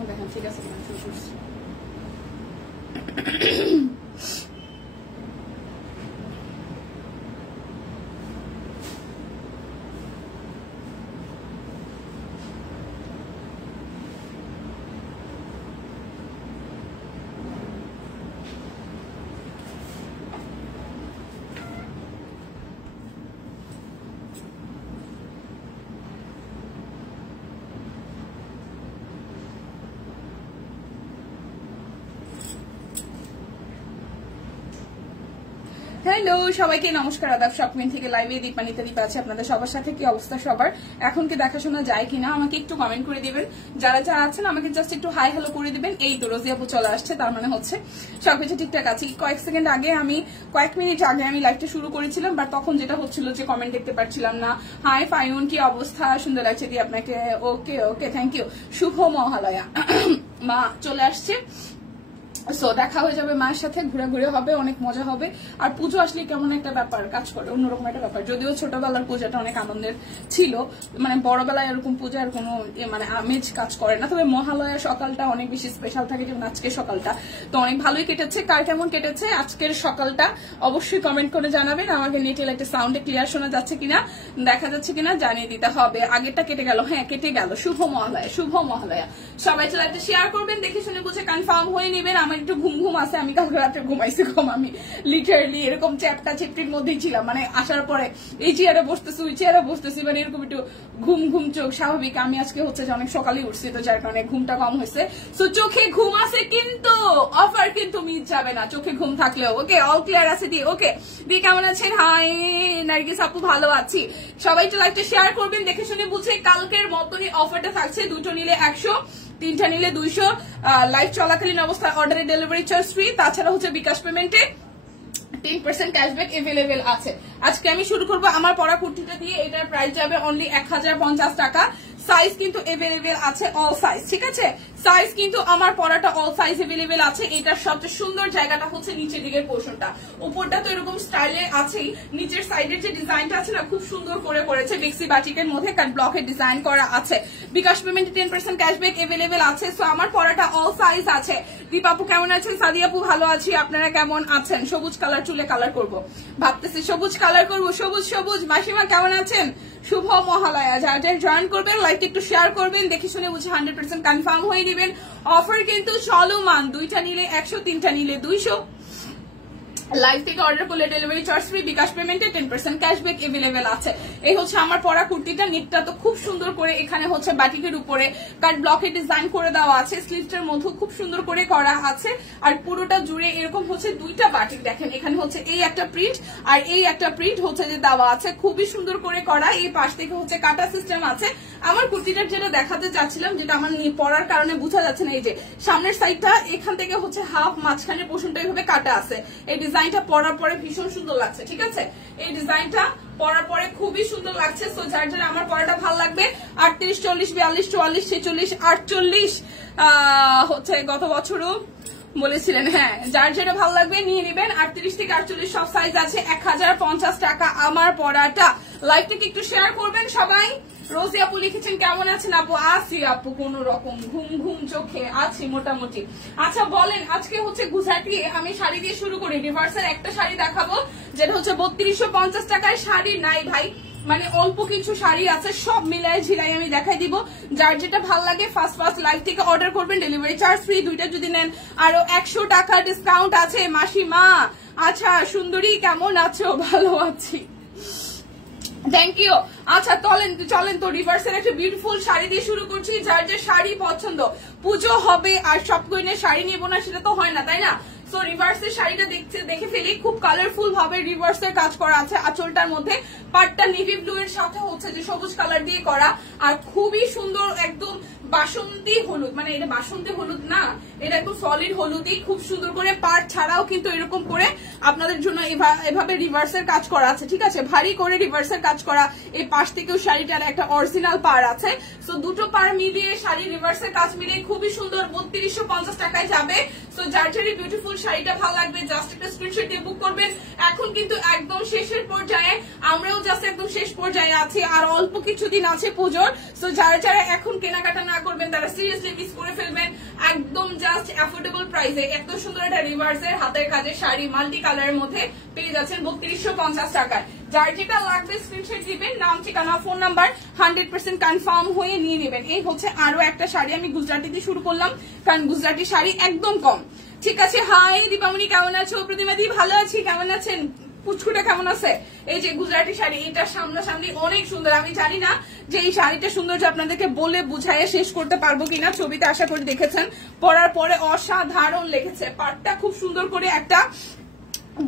এখন দেখেন ঠিক আছে কিনা শুরু করছি। হ্যালো সবাইকে নমস্কার, আদাব। শপিং থেকে লাইভে দীপানিতা দীপা আছে আপনাদের সবার সাথে। কি অবস্থা সবার? এখন কি দেখাশোনা যায় কিনা আমাকে একটু কমেন্ট করে দিবেন। যারা যারা আছেন আমাকে জাস্ট একটু হাই হ্যালো করে দিবেন। এই তো রোজি আপু চলে আসছে, তার মানে হচ্ছে সবকিছু ঠিকঠাক আছে। কয়েক মিনিট আগে আমি লাইভটা শুরু করেছিলাম, বাট তখন যেটা হচ্ছিল যে কমেন্ট দেখতে পাচ্ছিলাম না। হাই ফাইনুন, কি অবস্থা? সুন্দর লাগছে দিয়ে আপনাকে। ওকে ওকে, থ্যাংক ইউ। শুভ মহালয়া। মা চলে আসছে, সো দেখা হয়ে যাবে মায়ের সাথে, ঘুরে হবে, অনেক মজা হবে। আর পুজো আসলে কেমন একটা ব্যাপার কাজ করে, অন্যরকম একটা ব্যাপার। যদিও ছোটবেলার পূজাটা অনেক আনন্দের ছিল, মানে বড়বেলায় এরকম পূজার কোনো মানে আমেজ কাজ করে না। তবে মহালয়া সকালটা অনেক বেশি স্পেশাল থাকে, যেমন আজকের সকালটা তো অনেক ভালোই কেটেছে। কার কেমন কেটেছে আজকের সকালটা অবশ্যই কমেন্ট করে জানাবেন। আমাকে নেটের একটা সাউন্ডে ক্লিয়ার শোনা যাচ্ছে কিনা, দেখা যাচ্ছে কিনা জানিয়ে দিতে হবে। আগেরটা কেটে গেল, হ্যাঁ কেটে গেল। শুভ মহালয়া, শুভ মহালয়া। সবাই চলে একটা শেয়ার করবেন, দেখে শুনে বুঝে কনফার্ম হয়ে নেবেন। আমার একটু ঘুম আছে, আমি কালকে রাত্রে ঘুমাইছি কম। আমি লিটারালি এরকম চ্যাপটা চেপটির মধ্যেই ছিলাম, মানে আসার পরে এই চেয়ারে বসতেছি ওই চেয়ারে বসতেছি, মানে এরকম একটু ঘুম চোখ স্বাভাবিক। আমি আজকে হচ্ছে যে অনেক সকালে উঠছি, তো যার কারণে ঘুমটা কম হয়েছে। সো চোখে ঘুম আছে কিন্তু অফার কিন্তু মিস যাবে না চোখে ঘুম থাকলেও। ওকে, অল ক্লিয়ার আছে দি। ওকে দি, কেমন আছেন? হাই নার্গিস আপু, ভালো আছি। সবাই তো লাইভটা শেয়ার করবেন, দেখে শুনে বুঝে। কালকের মতনই অফারটা থাকছে, দুটো নিলে 100, 3টা নিলে 200। লাইভ চলাকালীন অবস্থায় অর্ডারে ডেলিভারি চার্জ ফ্রি। তাছাড়া হচ্ছে বিকাশ পেমেন্টে 10% ক্যাশব্যাক এভেলেবেল আছে। আজকে আমি শুরু করবো আমার পরা কুর্তিটা দিয়ে। এটার প্রাইস যাবে অনলি 1050 টাকা। সাইজ কিন্তু এভেলেবেল আছে, অল সাইজ। ঠিক আছে, সাইজ কিন্তু আমার পরাটা অল সাইজ এভেলেবেল আছে। এটার সবচেয়ে সুন্দর জায়গাটা হচ্ছে নিচের দিকের পোর্শনটা। উপরটা তো এরকম স্টাইলে আছেই, নিচের সাইডের যে ডিজাইনটা আছে না খুব সুন্দর করে করেছে। ডিক্সি বাটিকের মধ্যে কাট ব্লকের ডিজাইন করা আছে। বিকাশ পেমেন্টে 10% ক্যাশব্যাক এভেলেবেল আছে। সো আমার পরাটা অল সাইজ আছে। দীপাপু কেমন আছেন? সাদিয়াপু ভালো আছি, আপনারা কেমন আছেন? সবুজ কালার চুলে কালার করব ভাবতেছি, সবুজ কালার করব। সবুজ। মাসিমা কেমন আছেন? শুভ মহালয়া। যারা জয়েন করবেন লাইভটা একটু শেয়ার করবেন, দেখে শুনে বুঝে 100% কনফার্ম হয়ে নেবেন। অফার কিন্তু চলমান, 2টা নিলে 100, 3টা নিলে 200। লাইভ থেকে অর্ডার করলে ডেলিভারি চার্জ ফ্রি। বিকাশ পেমেন্টে 10% ক্যাশব্যাক এভেলেবেল আছে। এই হচ্ছে আমার পরা কুর্তিটা। নেকটা তো খুব সুন্দর করে এখানে হচ্ছে বাটিকের উপরে কাট ব্লকের ডিজাইন করে দেওয়া আছে। স্লিভসটার মধ্যে খুব সুন্দর করে করা আছে। আর পুরোটা জুড়ে এরকম হচ্ছে 2টা বাটিক। দেখেন এখানে হচ্ছে এই একটা প্রিন্ট আর এই একটা প্রিন্ট হচ্ছে যে দেওয়া আছে, খুবই সুন্দর করে করা। এই পাশ থেকে হচ্ছে কাটা সিস্টেম আছে। আমার কুর্তিটার যেটা দেখাতে চাচ্ছিলাম, যেটা আমার পরার কারণে বোঝা যাচ্ছে না, এই যে সামনের সাইডটা এখান থেকে হচ্ছে হাফ, মাঝখানের পোর্শনটা এইভাবে কাটা আছে। এই ডিজাইনটা পরার পরে ভীষণ সুন্দর লাগছে। ঠিক আছে, এই ডিজাইনটা পরার পরে খুবই সুন্দর লাগছে। সো যার যারা আমার পরাটা ভালো লাগবে, 38, 40, 42, 44, 46, 48 হচ্ছে গত বছরও বলেছিলেন। হ্যাঁ, যার যেটা ভালো লাগবে নিয়ে নেবেন। 38 থেকে 48 সব সাইজ আছে। 1050 টাকা আমার পরাটা। লাইভটাকে একটু শেয়ার করবেন সবাই। রোজি আপু লিখেছেন কেমন আছেন আপু? আছি আপু, কোন রকম ঘুম চোখে আছি মোটামুটি। আচ্ছা বলেন, আজকে হচ্ছে গুজরাটি আমি শাড়ি দিয়ে শুরু করি। রিভার্সের একটা শাড়ি দেখাবো, যেটা হচ্ছে 3250 টাকায়। শাড়ি নাই ভাই, মানে অল্প কিছু শাড়ি আছে, সব মিলাই ঝিলাই আমি দেখাই দিব। যার যেটা ভালো লাগে ফার্স্ট লাইভ থেকে অর্ডার করবেন, ডেলিভারি চার্জ ফ্রি। 2টা যদি নেন আরো 100 টাকা ডিসকাউন্ট আছে। মাসিমা আচ্ছা, সুন্দরী কেমন আছো? ভালো আছি, থ্যাংক ইউ। আচ্ছা চলেন তো রিভার্সের একটা বিউটিফুল শাড়ি দিয়ে শুরু করছি। যার যে শাড়ি পছন্দ, পুজো হবে আর সব কইনে শাড়ি নেবো না সেটা তো হয় না, তাই না? সো রিভার্সের শাড়িটা দেখে ফেলি। খুব কালারফুল ভাবে রিভার্সের কাজ করা আছে। আঁচলটার মধ্যে পাটটা নেভি ব্লু এর সাথে হচ্ছে যে সবুজ কালার দিয়ে করা, আর খুবই সুন্দর একদম বাসন্তী হলুদ। মানে এটা বাসন্তী হলুদ না, এটা একদম সলিড হলুদই। খুব সুন্দর করে পাট ছাড়াও কিন্তু এরকম করে আপনাদের জন্য এভাবে রিভার্সের কাজ করা আছে। ঠিক আছে, ভারী করে রিভার্সের কাজ করা। এই পাশ থেকেও শাড়িটার একটা অরিজিনাল পার আছে। সো দুটো পার মিলিয়ে শাড়ি রিভার্সের কাজ মিলিয়ে খুবই সুন্দর। 3250 টাকায় যাবে। সো যার বিউটিফুল শাড়িটা ভালো লাগবে জাস্ট একটা স্ক্রিনশট দিয়ে বুক করবেন। এখন কিন্তু একদম শেষের পর্যায়ে, আমরাও জাস্ট একদম শেষ পর্যায়ে আছি, আর অল্প কিছুদিন আছে পুজোর। সো যারা যারা এখন কেনাকাটা না করবেন তারা সিরিয়াসলি মিস করে ফেলবেন। একদম জাস্ট অ্যাফোর্ডেবল প্রাইসে এত সুন্দর একটা রিভার্সের হাতের কাজের শাড়ি মাল্টি কালারের মধ্যে পেয়ে যাচ্ছেন 3250 টাকায়। যার যেটা লাগবে স্ক্রিনশট দিবেন, নাম ঠিকানা ফোন নাম্বার 100% কনফার্ম হয়ে নিয়ে নেবেন। এই হচ্ছে আরো একটা শাড়ি, আমি গুজরাটি দিয়ে শুরু করলাম কারণ গুজরাটি শাড়ি একদম কম। ঠিক আছে, হাই দীপামণি কেমন আছো? প্রতিমা দি ভালো আছি, কেমন আছেন? পুচকুটা কেমন আছে? এই যে গুজরাটি শাড়ি, এটা সামনাসামনি অনেক সুন্দর। আমি জানি না যে এই শাড়িটা সুন্দর যে আপনাদেরকে বলে বুঝাইয়ে শেষ করতে পারবো কিনা। ছবিতে আশা করি দেখেছেন, পরার পরে অসাধারণ লেগেছে। পাটটা খুব সুন্দর করে একটা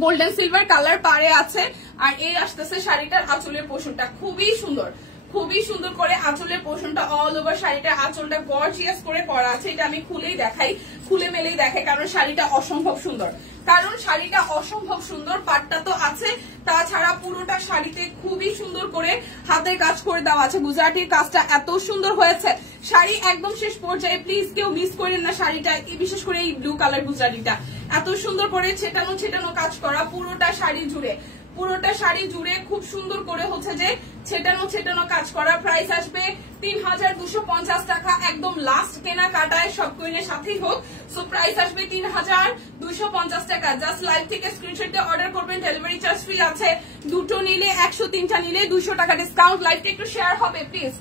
গোল্ডেন সিলভার কালার পাড়ে আছে, আর এই আসতেছে শাড়িটার আঁচলের পোর্শনটা খুবই সুন্দর, খুবই সুন্দর করে আঁচলের পোর্শনটা অল ওভার শাড়িটার আঁচলটা গর্জিয়াস করে করা আছে। এটা আমি খুলেই দেখাই, খুলে মেলেই দেখাই, কারণ শাড়িটা অসম্ভব সুন্দর, কারণ শাড়িটা অসম্ভব সুন্দর। পাটটা তো আছে, তাছাড়া পুরোটা শাড়িতে খুবই সুন্দর করে হাতের কাজ করে দেওয়া আছে। গুজরাটির কাজটা এত সুন্দর হয়েছে। শাড়ি একদম শেষ পর্যায়ে, প্লিজ কেউ মিস করেন না শাড়িটা, বিশেষ করে এই ব্লু কালার গুজরাটিটা এত সুন্দর করে ছেটানো ছেটানো কাজ করা পুরোটা শাড়ি জুড়ে, পুরোটা শাড়ি জুড়ে খুব সুন্দর করে হচ্ছে যে ছেটানো ছেটানো কাজ করা। প্রাইস আসবে 3250 টাকা, একদম লাস্ট কেনাকাটায় সব কুইনের সাথেই হোক। সো প্রাইস আসবে 3250 টাকা। জাস্ট লাইভ থেকে স্ক্রিনশট দিয়ে অর্ডার করবেন, ডেলিভারি চার্জ ফ্রি আছে। দুটো নিলে 100, তিনটা নিলে 200 টাকা ডিসকাউন্ট। লাইভটা একটু শেয়ার হবে প্লিজ,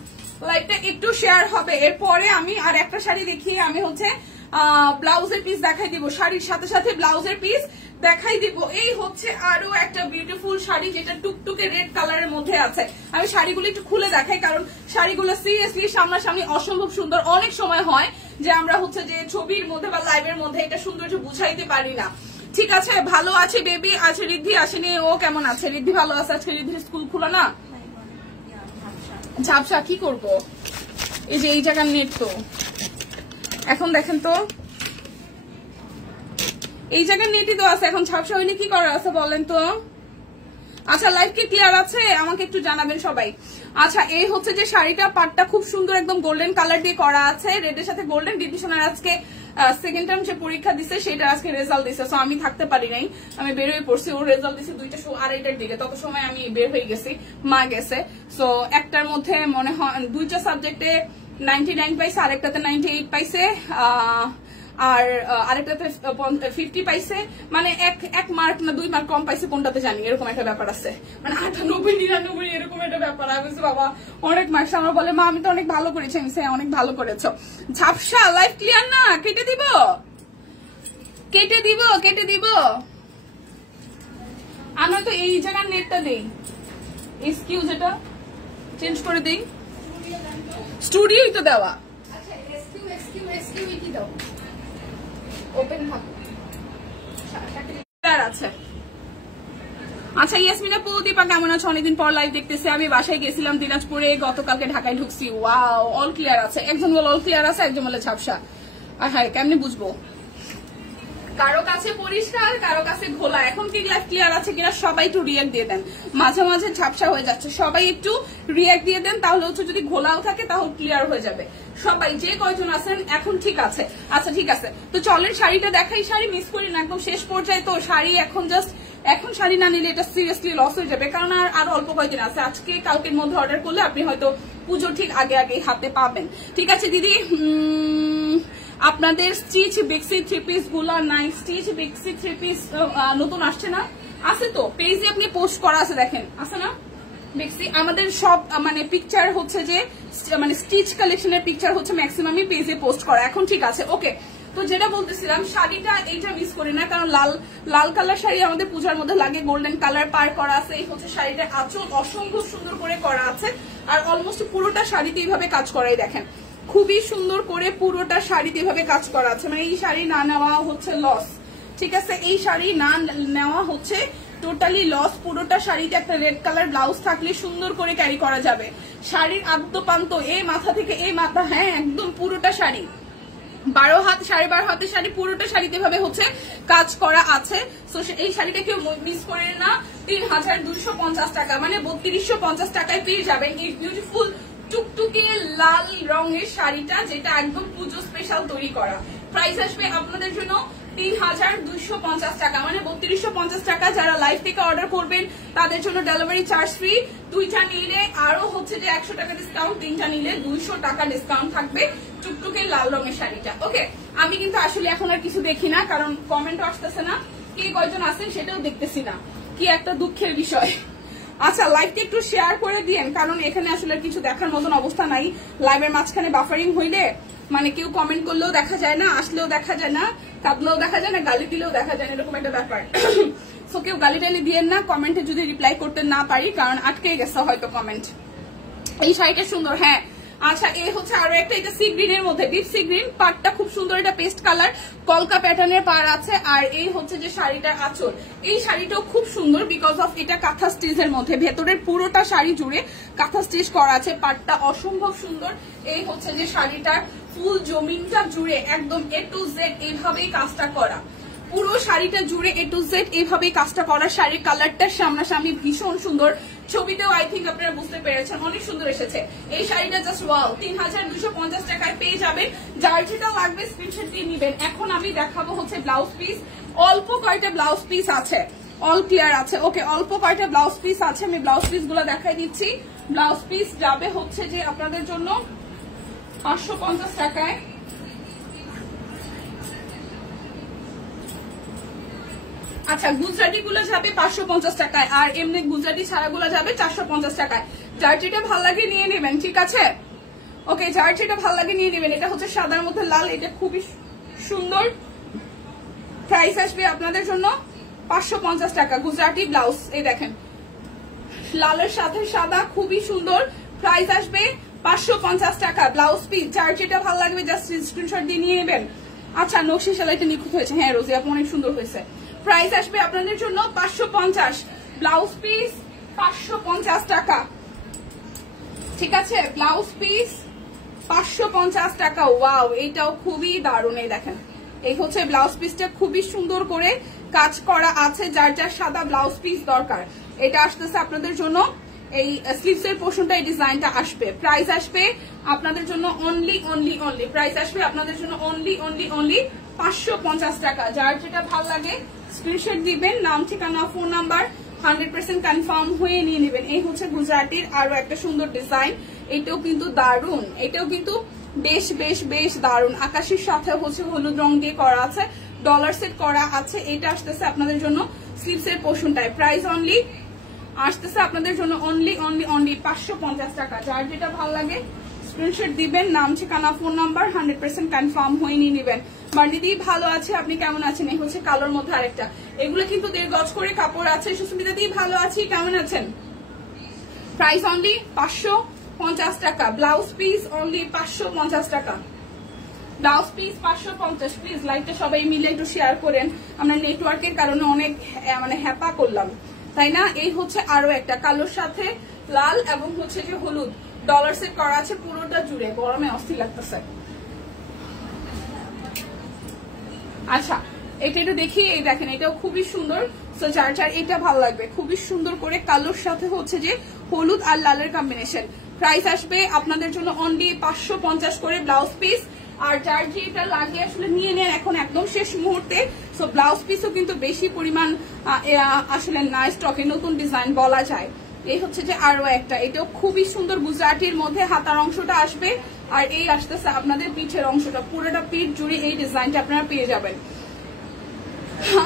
লাইভটা একটু শেয়ার হবে। এরপরে আমি আর একটা শাড়ি দেখিয়ে আমি হচ্ছে ব্লাউজের পিস দেখাই দিব, শাড়ির সাথে সাথে ব্লাউজের পিস দেখাই দিব। এই হচ্ছে আরো একটা বিউটিফুল শাড়ি যেটা টুকটুকে রেড কালারের মধ্যে আছে। আমি শাড়িগুলো একটু খুলে দেখাই, কারণ শাড়িগুলো সিরিয়াসলি সামনাসামনি অসম্ভব সুন্দর। অনেক সময় হয় যে আমরা হচ্ছে যে ছবির মধ্যে বা লাইভের মধ্যে এটা সৌন্দর্য বুঝাইতে পারি না। ঠিক আছে, ভালো আছে বেবি আছে, রিদ্ধি আসেনি, ও কেমন আছে? রিদ্ধি ভালো আছে। আজকে রিদ্ধির স্কুল খোলা না, ঝাপসা কি করব? এই যে এই জায়গার নেট তো এখন দেখেন তো, এই জায়গার নেটই তো আছে, এখন ঝাপসা হইলে কি করার আছে বলেন তো? আচ্ছা, লাইভ কি ক্লিয়ার আছে? আমাকে একটু জানাবেন সবাই। আচ্ছা, এই হচ্ছে যে শাড়িটা, পাটটা খুব সুন্দর একদম গোল্ডেন কালার দিয়ে করা আছে, রেডের সাথে গোল্ডেন। ডিভিশনার আজকে সেকেন্ড টার্ম যে পরীক্ষা দিছে সেটা আজকে রেজাল্ট দিছে, সো আমি থাকতে পারি নাই, আমি বের হয়ে পড়ছি। ওর রেজাল্ট দিছে 2:30টার দিকে, তত সময় আমি বের হয়ে গেছি, মা গেছে। সো একটার মধ্যে মনে হয় 2টা সাবজেক্টে 99 পাইছে, আরেকটাতে 98 পাইছে, আর আরেকটাতে 50 পাইছে। মানে এক মার্ক না 2 মার্ক কম পাইছে কোনটাতে জানি, এরকম একটা ব্যাপার আছে। মানে 98, 99 এরকম একটা ব্যাপার। আমি বলছি বাবা অনেক মার্কস। আমার বলে মা আমি তো অনেক ভালো করেছি। আমি অনেক ভালো করেছো। ঝাপসা লাইভ ক্লিয়ার না? কেটে দিব, কেটে দিব, কেটে দিব। আমরা তো এই জায়গার নেটটা দেই, এক্সকিউজ এটা চেঞ্জ করে দেই, স্টুডিওই তো দেওয়া। আচ্ছা, এক্সকিউ কি দাও, ওপেন আছে। আচ্ছা, ইয়াসমিনা আপু, দীপা কেমন আছো? অনেকদিন পর লাইভ দেখতেছি। আমি বাসায় গেছিলাম দিনাজপুরে, গতকালকে ঢাকায় ঢুকছি। ওয়াও, অল ক্লিয়ার আছে। একজন বলে অল ক্লিয়ার আছে, একজন বলে ঝাপসা। আর হ্যাঁ, কেমনি বুঝবো? কারো কাছে পরিষ্কার, কারো কাছে ঘোলা। এখন কি লাইভ ক্লিয়ার আছে কিনা সবাই একটু রিয়াক্ট দিয়ে দেন। মাঝে মাঝে ঝাপসা হয়ে যাচ্ছে, সবাই একটু রিয়াক্ট দিয়ে দেন, তাহলে হচ্ছে যদি ঘোলাও থাকে তাহলে ক্লিয়ার হয়ে যাবে। সবাই যে কয়জন আছেন এখন ঠিক আছে? আচ্ছা ঠিক আছে, তো চলেন শাড়িটা দেখাই। শাড়ি মিস করি না, একদম শেষ পর্যায়ে তো শাড়ি। এখন শাড়ি না নিলে এটা সিরিয়াসলি লস হয়ে যাবে, কারণ আর অল্প কয়দিন আছে। আজকে কালকের মধ্যে অর্ডার করলে আপনি হয়তো পুজো ঠিক আগে আগে হাতে পাবেন। ঠিক আছে দিদি, আপনাদের স্টিচ বেক্সি থ্রি পিস গুলা নাই? স্টিচ বেক্সি থ্রি পিস নতুন আসছে না? আছে তো, পেজে আপনি পোস্ট করা আছে, দেখেন আছে না বেক্সি। আমাদের সব মানে পিকচার হচ্ছে যে মানে স্টিচ কালেকশনের পিকচার হচ্ছে ম্যাক্সিমামই পেজে পোস্ট করা। এখন ঠিক আছে, ওকে। তো যেটা বলতেছিলাম, শাড়িটা এইটা মিস করি না, কারণ লাল কালার শাড়ি আমাদের পূজার মধ্যে লাগে। গোল্ডেন কালার পার করা আছে। এই হচ্ছে শাড়িটার আঁচল অসম্ভব সুন্দর করে করা আছে, আর অলমোস্ট পুরোটা শাড়িতে এইভাবে কাজ করাই দেখেন, খুবই সুন্দর করে পুরোটা শাড়িতে এভাবে কাজ করা আছে। মানে এই শাড়ি না নেওয়া হচ্ছে লস। ঠিক আছে, এই শাড়ি না নেওয়া হচ্ছে টোটালি লস। পুরোটা শাড়িতে একটা রেড কালার ব্লাউজ থাকলে সুন্দর করে ক্যারি করা যাবে। শাড়ির আদ্যপান্ত এই মাথা থেকে এই মাথা, হ্যাঁ একদম পুরোটা শাড়ি 12 হাত 12.5 হাতের শাড়ি, পুরোটা শাড়িতে ভাবে হচ্ছে কাজ করা আছে। তো এই শাড়িটা কেউ মিস করে না। 3250 টাকা, মানে 3250 টাকায় পেয়ে যাবেন এই বিউটিফুল টুকটুকে লাল রঙের শাড়িটা, যেটা একদম পুজো স্পেশাল তৈরি করা। প্রাইস আসবে আপনাদের জন্য 3250 টাকা, মানে 3250 টাকা। যারা লাইভ থেকে অর্ডার করবেন তাদের জন্য ডেলিভারি চার্জ ফ্রি, দুইটা নিলে আরো হচ্ছে যে 100 টাকা ডিসকাউন্ট, তিনটা নিলে 200 টাকা ডিসকাউন্ট থাকবে টুকটুকে লাল রঙের শাড়িটা। ওকে, আমি কিন্তু আসলে এখন আর কিছু দেখি না, কারণ কমেন্ট আসতেছে না, কে কয়জন আছেন সেটাও দেখতেছি না, কি একটা দুঃখের বিষয়। আচ্ছা, লাইভটা একটু শেয়ার করে দিয়েন, কারণ এখানে আসলে কিছু দেখার মতন অবস্থা নাই। লাইভের মাঝখানে বাফারিং হইলে মানে কেউ কমেন্ট করলেও দেখা যায় না, আসলেও দেখা যায় না, কাঁদলেও দেখা যায় না, গালি দিলেও দেখা যায় না, এরকম একটা ব্যাপার। সো কেউ গালি টালি দিয়েন না কমেন্টে যদি রিপ্লাই করতে না পারি, কারণ আটকে গেছে হয়তো কমেন্ট। এই শাড়িটা সুন্দর, হ্যাঁ। আচ্ছা, এই হচ্ছে আরো একটা, এটা সি গ্রিন এর মধ্যে, ডিপ সি গ্রিন, পাড়টা খুব সুন্দর, এটা পেস্ট কালার, কলকা প্যাটার্নের পাড় আছে। আর এই হচ্ছে যে শাড়িটার আঁচল, এই শাড়িটাও খুব সুন্দর বিকজ অফ এটা কাঁথা স্টিচের মধ্যে, ভেতরের পুরোটা শাড়ি জুড়ে কাঁথা স্টিচ করা আছে, পাড়টা অসম্ভব সুন্দর। এই হচ্ছে যে শাড়িটার ফুল জমিনটা জুড়ে একদম A to Z এইভাবেই কাজটা করা, পুরো শাড়িটা জুড়ে A to Z এইভাবেই কাজটা করা। শাড়ির কালারটা সামনাসামনি ভীষণ সুন্দর, ছবিতেও আই থিঙ্ক আপনারা বুঝতে পেরেছেন, অনেক সুন্দর এসেছে। এই শাড়িটা জাস্ট ওয়াও, 3250 টাকায় পেয়ে যাবেন। যার যেটা লাগবে স্ক্রিনশট দিয়ে নিবেন। এখন আমি দেখাবো হচ্ছে ব্লাউজ পিস, অল্প কয়টা ব্লাউজ পিস আছে, অল ক্লিয়ার আছে। ওকে, অল্প কয়টা ব্লাউজ পিস আছে, আমি ব্লাউজ পিস গুলো দেখাই দিচ্ছি। ব্লাউজ পিস যাবে হচ্ছে যে আপনাদের জন্য 550 টাকায়। আচ্ছা, গুজরাটি গুলো যাবে 550 টাকায়, আর এমনি গুজরাটি ছাড়া গুলো যাবে 450 টাকায়। যার যেটা ভালো লাগে নিয়ে নেবেন, ঠিক আছে? ওকে, যার যেটা ভালো লাগে নিয়ে নেবেন। এটা হচ্ছে সাদার মধ্যে লাল, এটা খুবই সুন্দর। প্রাইস আসবে আপনাদের জন্য 550 টাকা। গুজরাটি ব্লাউজ, এই দেখেন লালের সাথে সাদা, খুবই সুন্দর। প্রাইস আসবে 550 টাকা ব্লাউজ পিস। যার যেটা ভালো লাগবে জাস্ট স্ক্রিনশট দিয়ে নিয়ে নেবেন। আচ্ছা, নকশি সেলাইটা নিখুঁত হয়েছে, হ্যাঁ রোজি আপু অনেক সুন্দর হয়েছে। প্রাইস আসবে আপনাদের জন্য 550, ব্লাউজ পিস 550 টাকা, ঠিক আছে? ব্লাউজ পিস 550 টাকা। ওয়াও, এইটাও খুবই দারুণ। এই দেখেন, এই হচ্ছে ব্লাউজ পিসটা, খুবই সুন্দর করে কাজ করা আছে। যার যার সাদা ব্লাউজ পিস দরকার, এটা আসতেছে আপনাদের জন্য। এই স্লিভস এর পোর্শনটা, এই ডিজাইনটা আসবে। প্রাইস আসবে আপনাদের জন্য অনলি প্রাইস আসবে আপনাদের জন্য অনলি 550 টাকা। যার যেটা ভালো লাগে স্ক্রিনশট দিবেন, নাম ঠিকানা ফোন নাম্বার 100% কনফার্ম হয়ে নিয়ে নেবেন। এই হচ্ছে গুজরাটির আরো একটা সুন্দর ডিজাইন, এটাও কিন্তু দারুণ, এটাও কিন্তু বেশ বেশ বেশ দারুণ। আকাশের সাথে হচ্ছে হলুদ রং দিয়ে করা আছে, ডলার সেট করা আছে। এটা আসতেছে আপনাদের জন্য স্লিভস এর পোর্শনটায়। প্রাইস অনলি আসতেছে আপনাদের জন্য অনলি 550 টাকা। যার যেটা ভালো লাগে স্ক্রিনশট দিবেন, নাম ঠিকানা ফোন নাম্বার 100% কনফার্ম হয়ে নিয়ে নেবেন। বান্ডিদি ভালো আছে, আপনি কেমন আছেন? এই হচ্ছে কালোর মধ্যে আরেকটা, এগুলো কিন্তু 1.5 গজ করে কাপড় আছে। সুস্মিতা দি ভালো আছি, কেমন আছেন? প্রাইস অনলি 550 টাকা। ব্লাউজ পিস অনলি 550 টাকা, ব্লাউজ পিস 550। প্লিজ লাইভটা সবাই মিলে একটু শেয়ার করেন, আমরা নেটওয়ার্কের কারণে অনেক মানে হ্যাপা করলাম, তাই না? এই হচ্ছে আরো একটা কালোর সাথে লাল এবং হচ্ছে যে হলুদ, ডলার সেট করা আছে পুরোটা জুড়ে। গরমে অস্থির লাগতেছে। আচ্ছা, এটা একটু দেখি। এই দেখেন, এটাও খুবই সুন্দর। সো যার যার এটা ভালো লাগবে, খুবই সুন্দর করে কালোর সাথে হচ্ছে যে হলুদ আর লালের কম্বিনেশন। প্রাইস আসবে আপনাদের জন্য অনলি 550 করে ব্লাউজ পিস। আর যার যে এটা লাগে আসলে নিয়ে নেন এখন একদম শেষ মুহূর্তে। সো ব্লাউজ পিসও কিন্তু বেশি পরিমাণ আসলে না স্টকে, নতুন ডিজাইন বলা যায়। এই হচ্ছে যে আরো একটা, এটাও খুবই সুন্দর। গুজরাটির মধ্যে হাতার অংশটা আসবে, আর এই আসতেছে আপনাদের পিঠের অংশটা, পুরোটা পিঠ জুড়ে এই ডিজাইনটা আপনারা পেয়ে যাবেন।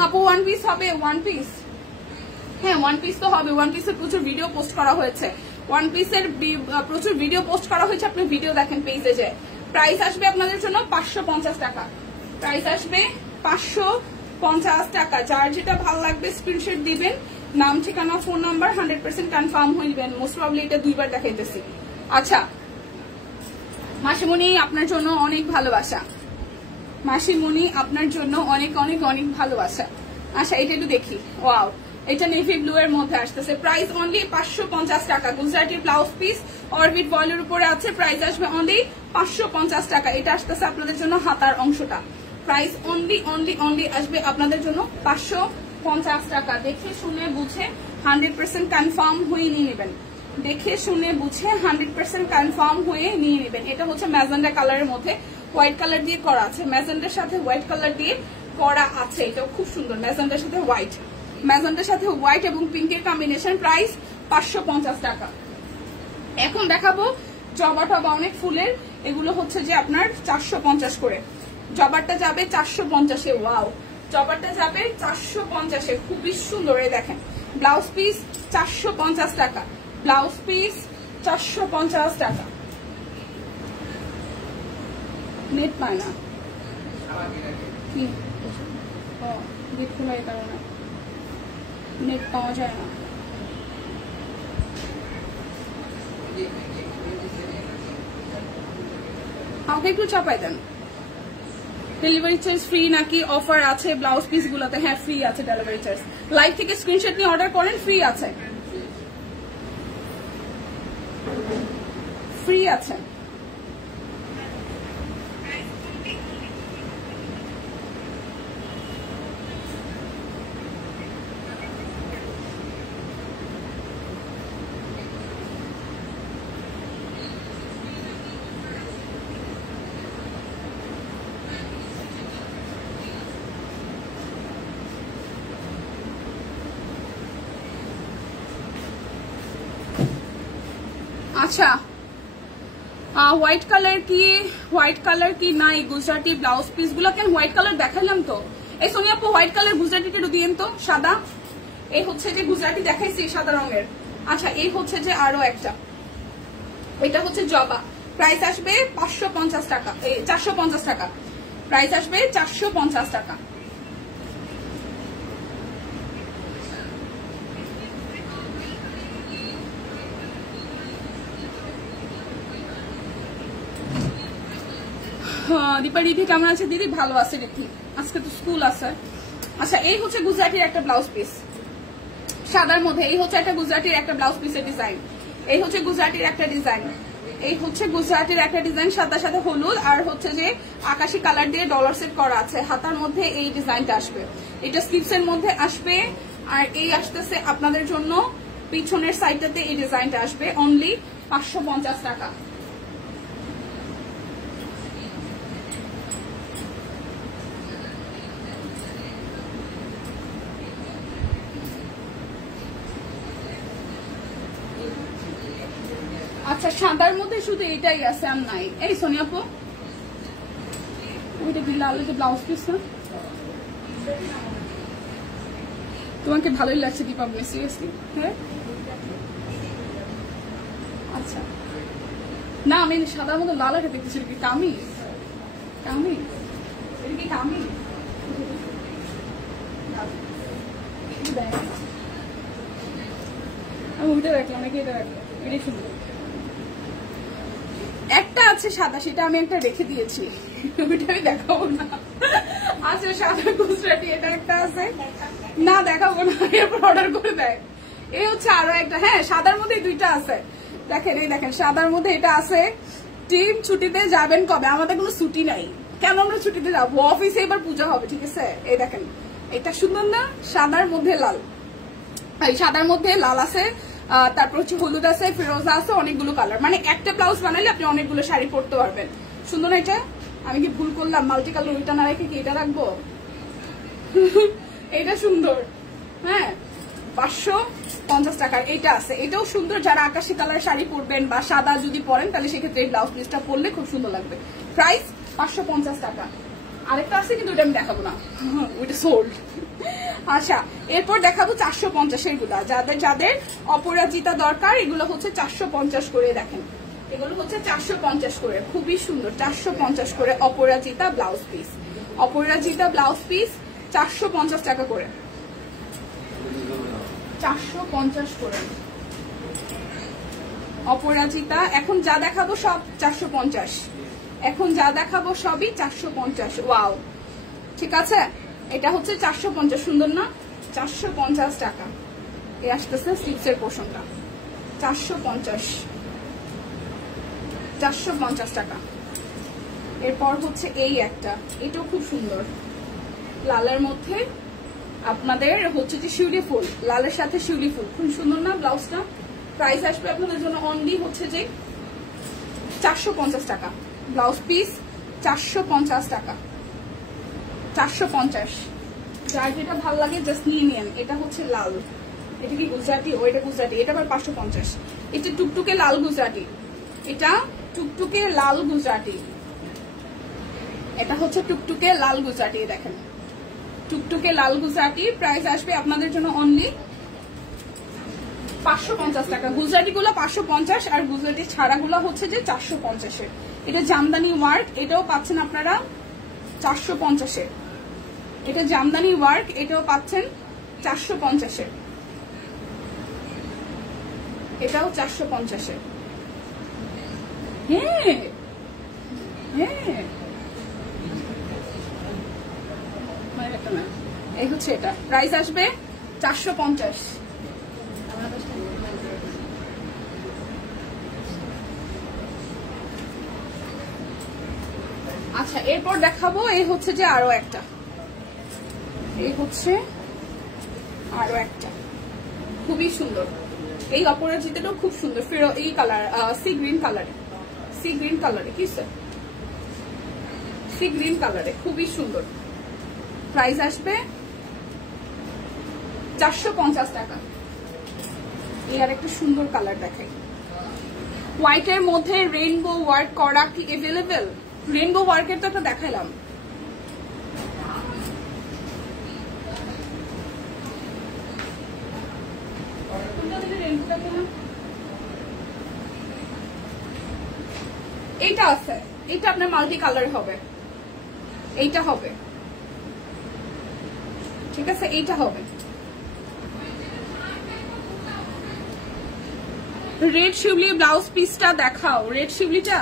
আপু ওয়ান পিস হবে? ওয়ান পিস, হ্যাঁ ওয়ান পিস তো হবে। ওয়ান পিসের প্রচুর ভিডিও পোস্ট করা হয়েছে, ওয়ান পিসের প্রচুর ভিডিও পোস্ট করা হয়েছে, আপনি ভিডিও দেখেন পেজে যে। প্রাইস আসবে আপনাদের জন্য 550 টাকা। প্রাইস আসবে 550 টাকা। যার যেটা ভালো লাগবে স্ক্রিনশট দিবেন, নাম ঠিকানা ফোন নাম্বার 100% কনফার্ম হয়ে নেবেন। মোস্ট প্রবলি এটা 2বার দেখাইতেছি। আচ্ছা, মাসিমণি আপনার জন্য অনেক ভালোবাসা, মাসিমণি আপনার জন্য অনেক অনেক অনেক ভালোবাসা। আচ্ছা, এটা একটু দেখি। ওয়াও, এটা নেভি ব্লু এর মধ্যে আসতেছে। প্রাইস অনলি 550 টাকা। গুজরাটি ব্লাউজ পিস অরবিট বয়েলের উপরে আছে। প্রাইস আসবে অনলি 550 টাকা। এটা আসতেছে আপনাদের জন্য হাতার অংশটা। প্রাইস অনলি আসবে আপনাদের জন্য 550 টাকা। দেখে শুনে বুঝে 100% কনফার্ম হয়ে নিয়ে নেবেন, দেখে শুনে বুঝে 100% কনফার্ম হয়ে নিয়ে নেবেন। এটা হচ্ছে ম্যাজেন্ডা কালারের মধ্যে হোয়াইট কালার দিয়ে করা আছে, ম্যাজেন্ডার সাথে হোয়াইট কালার দিয়ে করা আছে। এটাও খুব সুন্দর, ম্যাজেন্ডার সাথে হোয়াইট, ম্যাজেন্ডার সাথে হোয়াইট এবং পিঙ্কের কম্বিনেশন। প্রাইস 550 টাকা। এখন দেখাবো জবা টবা অনেক ফুলের, এগুলো হচ্ছে যে আপনার 450 করে। জবারটা যাবে 450-এ। ওয়াও, জবারটা যাবে 450-এ, খুবই সুন্দর। এই দেখেন ব্লাউজ পিস 450 টাকা, ব্লাউজ পিস 450 টাকা। নেট পায় না কি? নেট খোলা, এই কারণে নেট পাওয়া যায় না। আমাকে একটু চাপাই দেন। ডেলিভারি চার্জ ফ্রি নাকি অফার আছে ব্লাউজ পিস গুলোতে? হ্যাঁ, ফ্রি আছে ডেলিভারি চার্জ। লাইভ থেকে স্ক্রিনশট নিয়ে অর্ডার করেন, ফ্রি আছে, ফ্রি আছে। আচ্ছা, হোয়াইট কালার কি নাই গুজরাটি ব্লাউজ পিস গুলো? কেন হোয়াইট কালার দেখালাম তো। এই সোনিয়া আপু হোয়াইট কালার গুজরাটিটা একটু দিয়েন তো, সাদা। এই হচ্ছে যে গুজরাটি দেখাইছি সাদা রঙের। আচ্ছা, এই হচ্ছে যে আরো একটা, এটা হচ্ছে জবা। প্রাইস আসবে 550 টাকা, 450 টাকা। প্রাইস আসবে 450 টাকা। দীপা রিধি কেমন আছে? দিদি ভালো আছে রিধি, আজকে তো স্কুল আছে। আচ্ছা, এই হচ্ছে গুজরাটির একটা ব্লাউজ পিস সাদার মধ্যে। এই হচ্ছে একটা গুজরাটির একটা ব্লাউজ পিসের ডিজাইন। এই হচ্ছে গুজরাটির একটা ডিজাইন। এই হচ্ছে গুজরাটির একটা ডিজাইন, সাদার সাথে হলুদ আর হচ্ছে যে আকাশি কালার দিয়ে ডলার সেট করা আছে। হাতার মধ্যে এই ডিজাইনটা আসবে, এটা স্লিভস এর মধ্যে আসবে। আর এই আসতেছে আপনাদের জন্য পিছনের সাইডটাতে এই ডিজাইনটা আসবে অনলি 550 টাকা। আচ্ছা, সাদার মধ্যে শুধু এটাই আছে, আর নাই। এই সোনিয়া আপু, ওইটা কি লাল ব্লাউজ পিস না? তোমাকে ভালোই লাগছে দীপাবলি, সিরিয়াসলি? হ্যাঁ, আচ্ছা। না, আমি সাদার মধ্যে লাল একটা দেখতেছি, কি কামিজ? কামিজ, এটা কি কামিজ? আমি ওইটা রাখলাম নাকি এটা রাখলাম? এটাই সুন্দর। একটা আছে সাদা, সেটা আমি একটা রেখে দিয়েছি, ওইটা আমি দেখাবো না। আচ্ছা, সাদা গুজরাটি এটা একটা আছে, না দেখাবো না, এরপর অর্ডার করে দেয়। এই হচ্ছে আরো একটা, হ্যাঁ সাদার মধ্যে দুইটা আছে। দেখেন, এই দেখেন সাদার মধ্যে এটা আছে। টিম ছুটিতে যাবেন কবে? আমাদের কোনো ছুটি নাই, কেন আমরা ছুটিতে যাবো? অফিসে এবার পূজা হবে, ঠিক আছে? এই দেখেন, এটা সুন্দর না? সাদার মধ্যে লাল, এই সাদার মধ্যে লাল আছে, তারপর হচ্ছে হলুদ আছে, ফিরোজা আছে, অনেকগুলো কালার। মানে একটা ব্লাউজ বানাইলে আপনি অনেকগুলো শাড়ি পরতে পারবেন। সুন্দর না এটা? আমি কি ভুল করলাম? মাল্টি কালার ওইটা না রেখে কি এটা রাখবো? এটা সুন্দর, হ্যাঁ 550 টাকার এইটা আছে। এটাও সুন্দর, যারা আকাশি কালার শাড়ি পরবেন বা সাদা যদি পরেন তাহলে সেক্ষেত্রে এই ব্লাউজ পিসটা পরলে খুব সুন্দর লাগবে। প্রাইস 550 টাকা। আরেকটা আছে কিন্তু ওটা আমি দেখাবো না, ওইটা সোল্ড। আচ্ছা, এরপর দেখাবো 450-এর গুলা। যাদের যাদের অপরাজিতা দরকার, এগুলো হচ্ছে 450 করে। দেখেন, এগুলো হচ্ছে 450 করে, খুবই সুন্দর। 450 করে অপরাজিতা ব্লাউজ পিস, অপরাজিতা ব্লাউজ পিস 450 টাকা করে, 450 করে অপরাজিতা। এখন যা দেখাবো সব 450, এখন যা দেখাবো সবই 450। ওয়াও, ঠিক আছে, এটা হচ্ছে 450। সুন্দর না? 450 টাকা। এই আসতেছে স্লিভসের পোর্শনটা, 450 টাকা। এরপর হচ্ছে এই একটা, এটাও খুব সুন্দর, লালের মধ্যে আপনাদের হচ্ছে যে শিউলি ফুল, লালের সাথে শিউলি ফুল, খুব সুন্দর না ব্লাউজটা? প্রাইস আসবে আপনাদের জন্য অনলি হচ্ছে যে 450 টাকা। ব্লাউজ পিস 450 টাকা, 450। যার যেটা ভালো লাগে জাস্ট নিয়ে নেন। এটা হচ্ছে লাল, এটা কি গুজরাটি? ও এটা গুজরাটি, এটা আবার 550। এটা টুকটুকে লাল গুজরাটি, এটা টুকটুকে লাল গুজরাটি, এটা হচ্ছে টুকটুকে লাল গুজরাটি। দেখেন টুকটুকে লাল গুজরাটি, প্রাইস আসবে আপনাদের জন্য অনলি 550 টাকা। গুজরাটি গুলো 550 আর গুজরাটি ছাড়া গুলো হচ্ছে যে 450-এর। এটা জামদানি ওয়ার্ক, এটাও পাচ্ছেন আপনারা 450-এর। এটা জামদানি ওয়ার্ক, এটাও পাচ্ছেন 450-এর। এটাও 450-এর। হ্যাঁ হ্যাঁ, এই হচ্ছে এটা, প্রাইস আসবে 450। আচ্ছা এরপর দেখাবো এই হচ্ছে যে আরো একটা, এই হচ্ছে আরো একটা খুবই সুন্দর। এই অপরাজিতাটাও খুব সুন্দর, ফিরো এই কালার, সি গ্রিন কালারে, সি গ্রিন কালারে, কি স্যার সি গ্রিন কালারে, খুবই সুন্দর। প্রাইস আসবে 450 টাকা। এই আর একটা সুন্দর কালার দেখাই, হোয়াইটের মধ্যে রেইনবো ওয়ার্ক করা কি এভেলেবেল? রেইনবো ওয়ার্কের তো একটা দেখাইলাম। এইটা আছে, এইটা আপনার মাল্টি কালার হবে, এইটা হবে, ঠিক আছে, এইটা হবে। রেড শিউলি ব্লাউজ পিসটা দেখাও, রেড শিউলিটা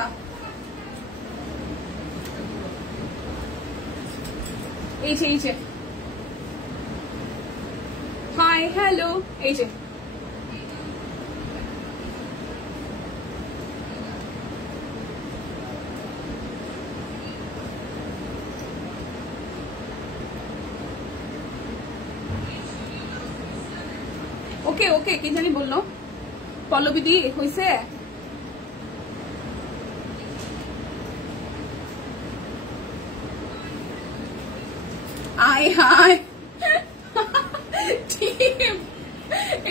এই যে, এই যে, হাই হ্যালো, এই যে ওকে ওকে, কি জানি বললো পল্লবীদি হয়েছে। আয় হায়,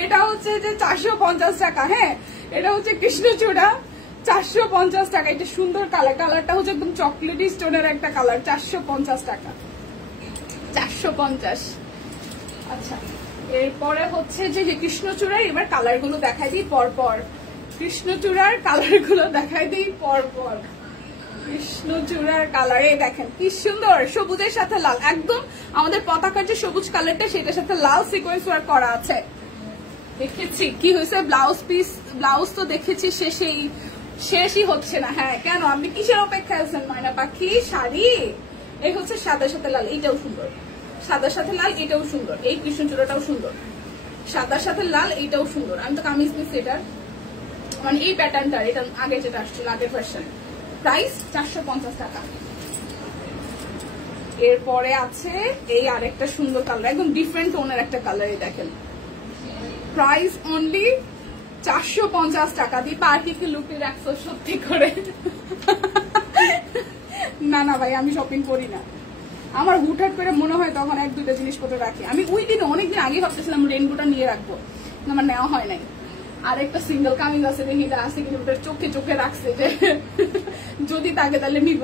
এটা হচ্ছে যে 450 টাকা। হ্যাঁ এটা হচ্ছে কৃষ্ণচূড়া, 450 টাকা। এটা সুন্দর কালার, কালারটা হচ্ছে একদম চকলেটি স্টোনের একটা কালার, 450 টাকা, 450। আচ্ছা এরপরে হচ্ছে যে কৃষ্ণচূড়ার এবার কালার গুলো দেখাই দিই পরপর, কৃষ্ণচূড়ার কালার গুলো দেখাই দিই পরপর। কৃষ্ণচূড়ার কালার এই দেখেন কি সুন্দর, সবুজের সাথে লাল, একদম আমাদের পতাকার যে সবুজ কালারটা সেটার সাথে লাল সিকোয়েন্স ওয়ার্ক করা আছে। দেখেছি কি হয়েছে, ব্লাউজ পিস, ব্লাউজ তো দেখেছি শেষই হচ্ছে না। হ্যাঁ কেন, আপনি কিসের অপেক্ষা আছেন ময়না পাখি? শাড়ি, এই হচ্ছে সাদার সাথে লাল, এইটাও সুন্দর, সাদার সাথে লাল এটাও সুন্দর, এই কৃষ্ণচূড়াটাও সুন্দর, সাদার সাথে লাল এইটাও সুন্দর। আমি তো কামিজ নিচ্ছি এটার, মানে এই প্যাটার্নটা, এটা আগে যেটা আসছিল আগের ভার্সন। প্রাইস 450 টাকা। এরপরে আছে এই আরেকটা সুন্দর কালার, একদম ডিফারেন্ট টোনের একটা কালার, এই দেখেন, প্রাইস অনলি 450 টাকা। দিয়ে পার্কে কি লুকিয়ে রাখছো সত্যি করে? না না ভাই আমি শপিং করি না, আমার হুটহাট করে মনে হয় তখন এক দুইটা জিনিসপত্র রাখি। আমি ওই দিনে অনেকদিন আগে ভাবতেছিলাম রেইনবোটা নিয়ে রাখবো, আমার নেওয়া হয় নাই। আর একটা সিঙ্গেল কামিজ আছে দেখি আছে কিন্তু চোখে চোখে রাখছে যে যদি তাকে তাহলে নিব।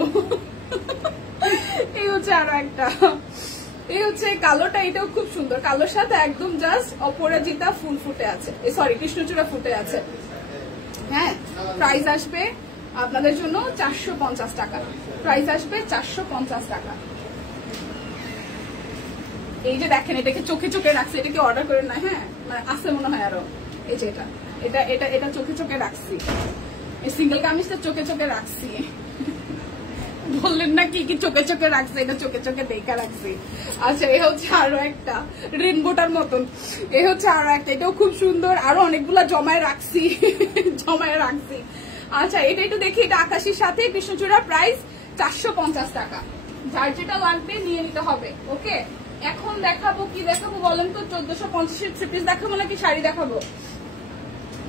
এই হচ্ছে আরো একটা, এই হচ্ছে কালোটা, এটাও খুব সুন্দর, কালোর সাথে একদম জাস্ট অপরাজিতা ফুল ফুটে আছে, সরি কৃষ্ণচূড়া ফুটে আছে। হ্যাঁ প্রাইস আসবে আপনাদের জন্য 450 টাকা, প্রাইস আসবে 450 টাকা। এই যে দেখেন এটাকে চোখে চোখে রাখছে, এটা কি অর্ডার করেন না? হ্যাঁ মানে আছে মনে হয় আরো, এই যে এটা এটা এটা এটা চোখে চোখে রাখছি, এই সিঙ্গেল কামিজটা চোখে চোখে রাখছি। বললেন না কি কি চোখে চোখে রাখছে, এটা চোখে চোখে দেখা রাখছি। আচ্ছা এই হচ্ছে আরো একটা রেইনবোটার মতন, এই হচ্ছে আরো একটা, এটাও খুব সুন্দর, আরো অনেকগুলা জমায় রাখছি, জমায় রাখছি। আচ্ছা এটা একটু দেখি, এটা আকাশির সাথে কৃষ্ণচূড়া, প্রাইস 450 টাকা। যার যেটা লাগবে নিয়ে নিতে হবে। ওকে এখন দেখাবো কি দেখাবো বলেন তো? 1450-এর থ্রি পিস দেখাবো নাকি শাড়ি দেখাবো?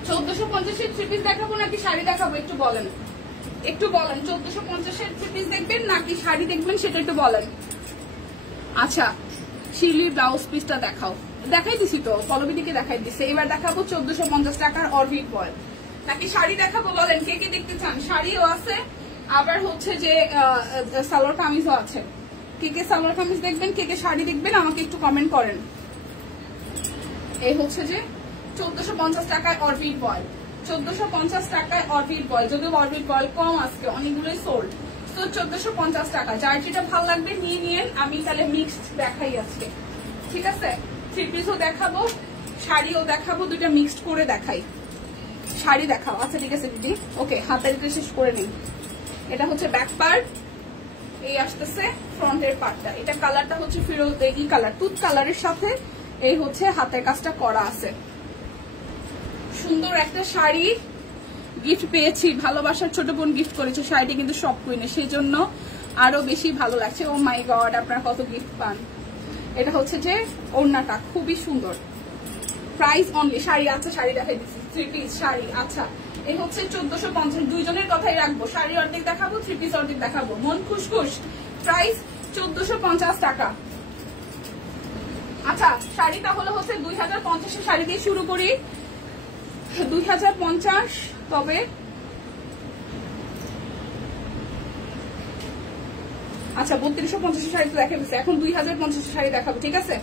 1450-এর থ্রি পিস দেখাবো নাকি শাড়ি দেখাবো? একটু বলেন, একটু বলেন 1450-এর থ্রি পিস দেখবেন না কি শাড়ি দেখবেন সেটা একটু বলেন। আচ্ছা শিলির ব্লাউজ পিসটা দেখাও, দেখাই দিছি তো, পলবিদিকে দেখাই দিছি। এবার দেখাবো 1450 টাকার অরবিট বয়েল। নাকি শাড়ি দেখাবো বলেন, কে কে দেখতে চান? শাড়িও আছে, আবার হচ্ছে যে সালোয়ার কামিজও আছে। কে কে সালোয়ার কামিজ দেখবেন, কে কে শাড়ি দেখবেন আমাকে একটু কমেন্ট করেন। এই হচ্ছে যে 1450 টাকায় অরবিট বয়েল, 1450 টাকায় অরবিট বয়েল। যদিও অরবিট বয়েল কম আজকে, অনেকগুলোই সোল্ড। তো 1450 টাকা, যার যেটা ভালো লাগবে নিয়ে নিয়েন। আমি তাহলে মিক্সড দেখাই আজকে, ঠিক আছে? থ্রি পিসও দেখাবো, শাড়িও দেখাবো, দুইটা মিক্সড করে দেখাই। শাড়ি দেখাও, আচ্ছা ঠিক আছে দিদি, ওকে। হাতের শেষ করে নিন। এটা হচ্ছে ব্যাক পার্ট, এই আসতেছে ফ্রন্টের পার্টটা। এটা কালারটা হচ্ছে ফিরোজ ই কালার, তুত কালারের সাথে এই হচ্ছে হাতের কাজটা করা আছে। সুন্দর একটা শাড়ি গিফট পেয়েছি, ভালোবাসার ছোট বোন গিফট করেছে শাড়িটি, কিন্তু সব কুইনে, সেই জন্য আরো বেশি ভালো লাগছে। ও মাই গড, আপনারা কত গিফট পান। এটা হচ্ছে যে ওড়নাটা খুবই সুন্দর, প্রাইস অনলি। শাড়ি আছে, শাড়ি দেখাই দিচ্ছি, থ্রি পিস শাড়ি। আচ্ছা এই হচ্ছে 1450, দুইজনের কথাই রাখবো। শাড়ি অর্ধেক দেখাবো, থ্রি পিস অর্ধেক দেখাবো, মন খুশখুশ। প্রাইস 1450 টাকা। আচ্ছা শাড়ি তাহলে হচ্ছে 2050 শাড়ি দিয়ে শুরু করি। 2050, তবে আচ্ছা 3250 শাড়ি তো দেখাবো, এখন 2050 শাড়ি দেখাবো, ঠিক আছে?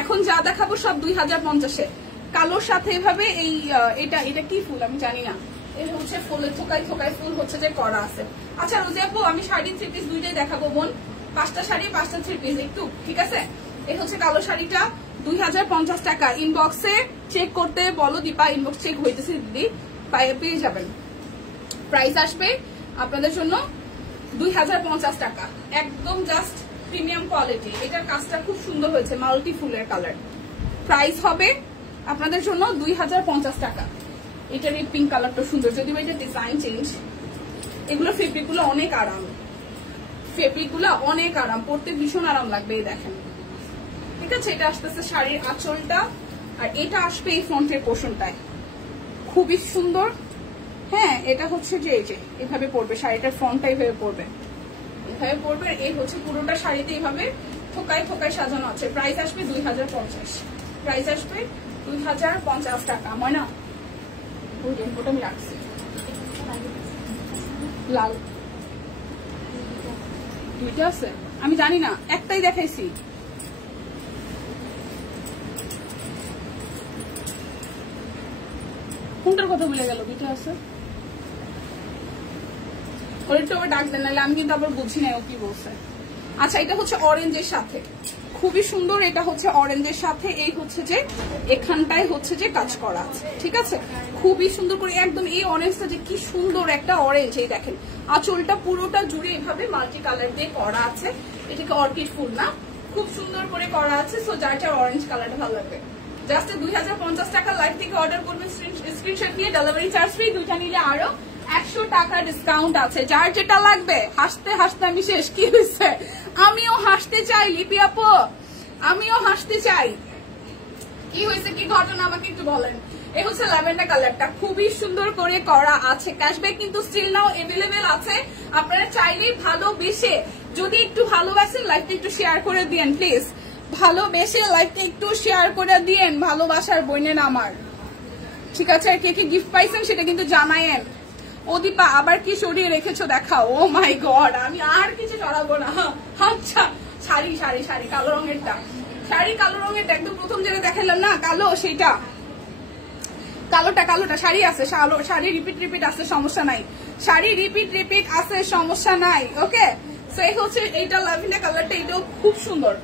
এখন যা দেখাবো সব 2050-এ। কালোর সাথে এভাবে এই এটা কি ফুল আমি জানি না, এই হচ্ছে ফুলের থোকায় থোকায় ফুল হচ্ছে যে করা আছে। আচ্ছা রোজি আপু, আমি শাড়ি থ্রি পিস দুইটাই দেখাবো বোন, 5টা শাড়ি 5টা থ্রি পিস একটু, ঠিক আছে? এই হচ্ছে কালো শাড়িটা 2050 টাকা। ইনবক্সে চেক করতে বলো দীপা, ইনবক্স চেক হইতেছে দিদি, পেয়ে যাবেন। প্রাইস আসবে আপনাদের জন্য 2050 টাকা, একদম জাস্ট প্রিমিয়াম কোয়ালিটি। এটার কাজটা খুব সুন্দর হয়েছে, মাল্টি ফুলের কালার। প্রাইস হবে আপনাদের জন্য 2050 টাকা। এটার এই পিঙ্ক কালারটা সুন্দর, যদিও এটা ডিজাইন চেঞ্জ। এগুলো ফেব্রিক গুলো অনেক আরাম, ফেব্রিক গুলো অনেক আরাম, পরতে ভীষণ আরাম লাগবে। এই দেখেন, ঠিক আছে? এটা আসতেছে শাড়ির আঁচলটা, আর এটা আসবে এই ফ্রন্টের পোর্শনটায়, খুবই সুন্দর। হ্যাঁ এটা হচ্ছে যে এই যে এভাবে পড়বে, শাড়িটার ফ্রন্টটা এইভাবে পড়বে, এভাবে পড়বে। এই হচ্ছে পুরোটা শাড়িতে এইভাবে থোকায় থোকায় সাজানো আছে। প্রাইস আসবে 2050, প্রাইস আসবে 2050 টাকা। ময়না ওটা আমি রাখছি, লাল দুইটা আছে আমি জানি না, একটাই দেখাইছি। কোনটার কথা বলে গেল? দুইটা আছে, ওর একটু আবার ডাক দেন, নাহলে আমি কিন্তু আবার বুঝি না ও কি বলছে। আচ্ছা এটা হচ্ছে অরেঞ্জের সাথে, খুবই সুন্দর। এটা হচ্ছে অরেঞ্জের সাথে, এই হচ্ছে যে এখানটায় হচ্ছে যে কাজ করা আছে, ঠিক আছে? খুবই সুন্দর করে একদম এই অরেঞ্জটা যে কি সুন্দর একটা অরেঞ্জ। এই দেখেন আঁচলটা পুরোটা জুড়ে এভাবে মাল্টি কালার দিয়ে করা আছে। এটাকে অর্কিড ফুল না, খুব সুন্দর করে করা আছে। সো যার যার অরেঞ্জ কালারটা ভালো লাগবে, জাস্ট 2050 টাকা লাইভ থেকে অর্ডার করবেন, স্ক্রিনশট নিয়ে ডেলিভারি চার্জ ফ্রি। দুইটা নিলে আরো 100 টাকা ডিসকাউন্ট আছে। যার যেটা লাগবে। হাসতে হাসতে আমি শেষ। কি হয়েছে? আমিও হাসতে চাই লিপি আপু, আমিও হাসতে চাই। কি হয়েছে, কি ঘটনা আমাকে একটু বলেন। এই হচ্ছে ল্যাভেন্ডার কালারটা, খুবই সুন্দর করে করা আছে। ক্যাশব্যাক কিন্তু স্টিল নাও এভেলেবেল আছে, আপনারা চাইলেই ভালোবেসে, যদি একটু ভালোবাসেন লাইভটা একটু শেয়ার করে দিয়েন প্লিজ। ভালোবেসে লাইভটা একটু শেয়ার করে দিয়েন ভালোবাসার বোনের আমার, ঠিক আছে? আর কে কে গিফট পাইছেন সেটা কিন্তু জানায়েন। ও দীপা আবার কি সরিয়ে রেখেছো দেখাও। ও মাই গড, আমি আর কিছু সরাবো না। আচ্ছা শাড়ি শাড়ি শাড়ি কালো রঙেরটা, শাড়ি কালো রঙেরটা একদম প্রথম যেটা দেখালাম না কালো, সেটা কালোটা শাড়ি আছে, শাড়ি রিপিট আছে, সমস্যা নাই। শাড়ি রিপিট আছে, সমস্যা নাই। ওকে, সো এই হচ্ছে এইটা ল্যাভেন্ডার কালারটা, এটাও খুব সুন্দর।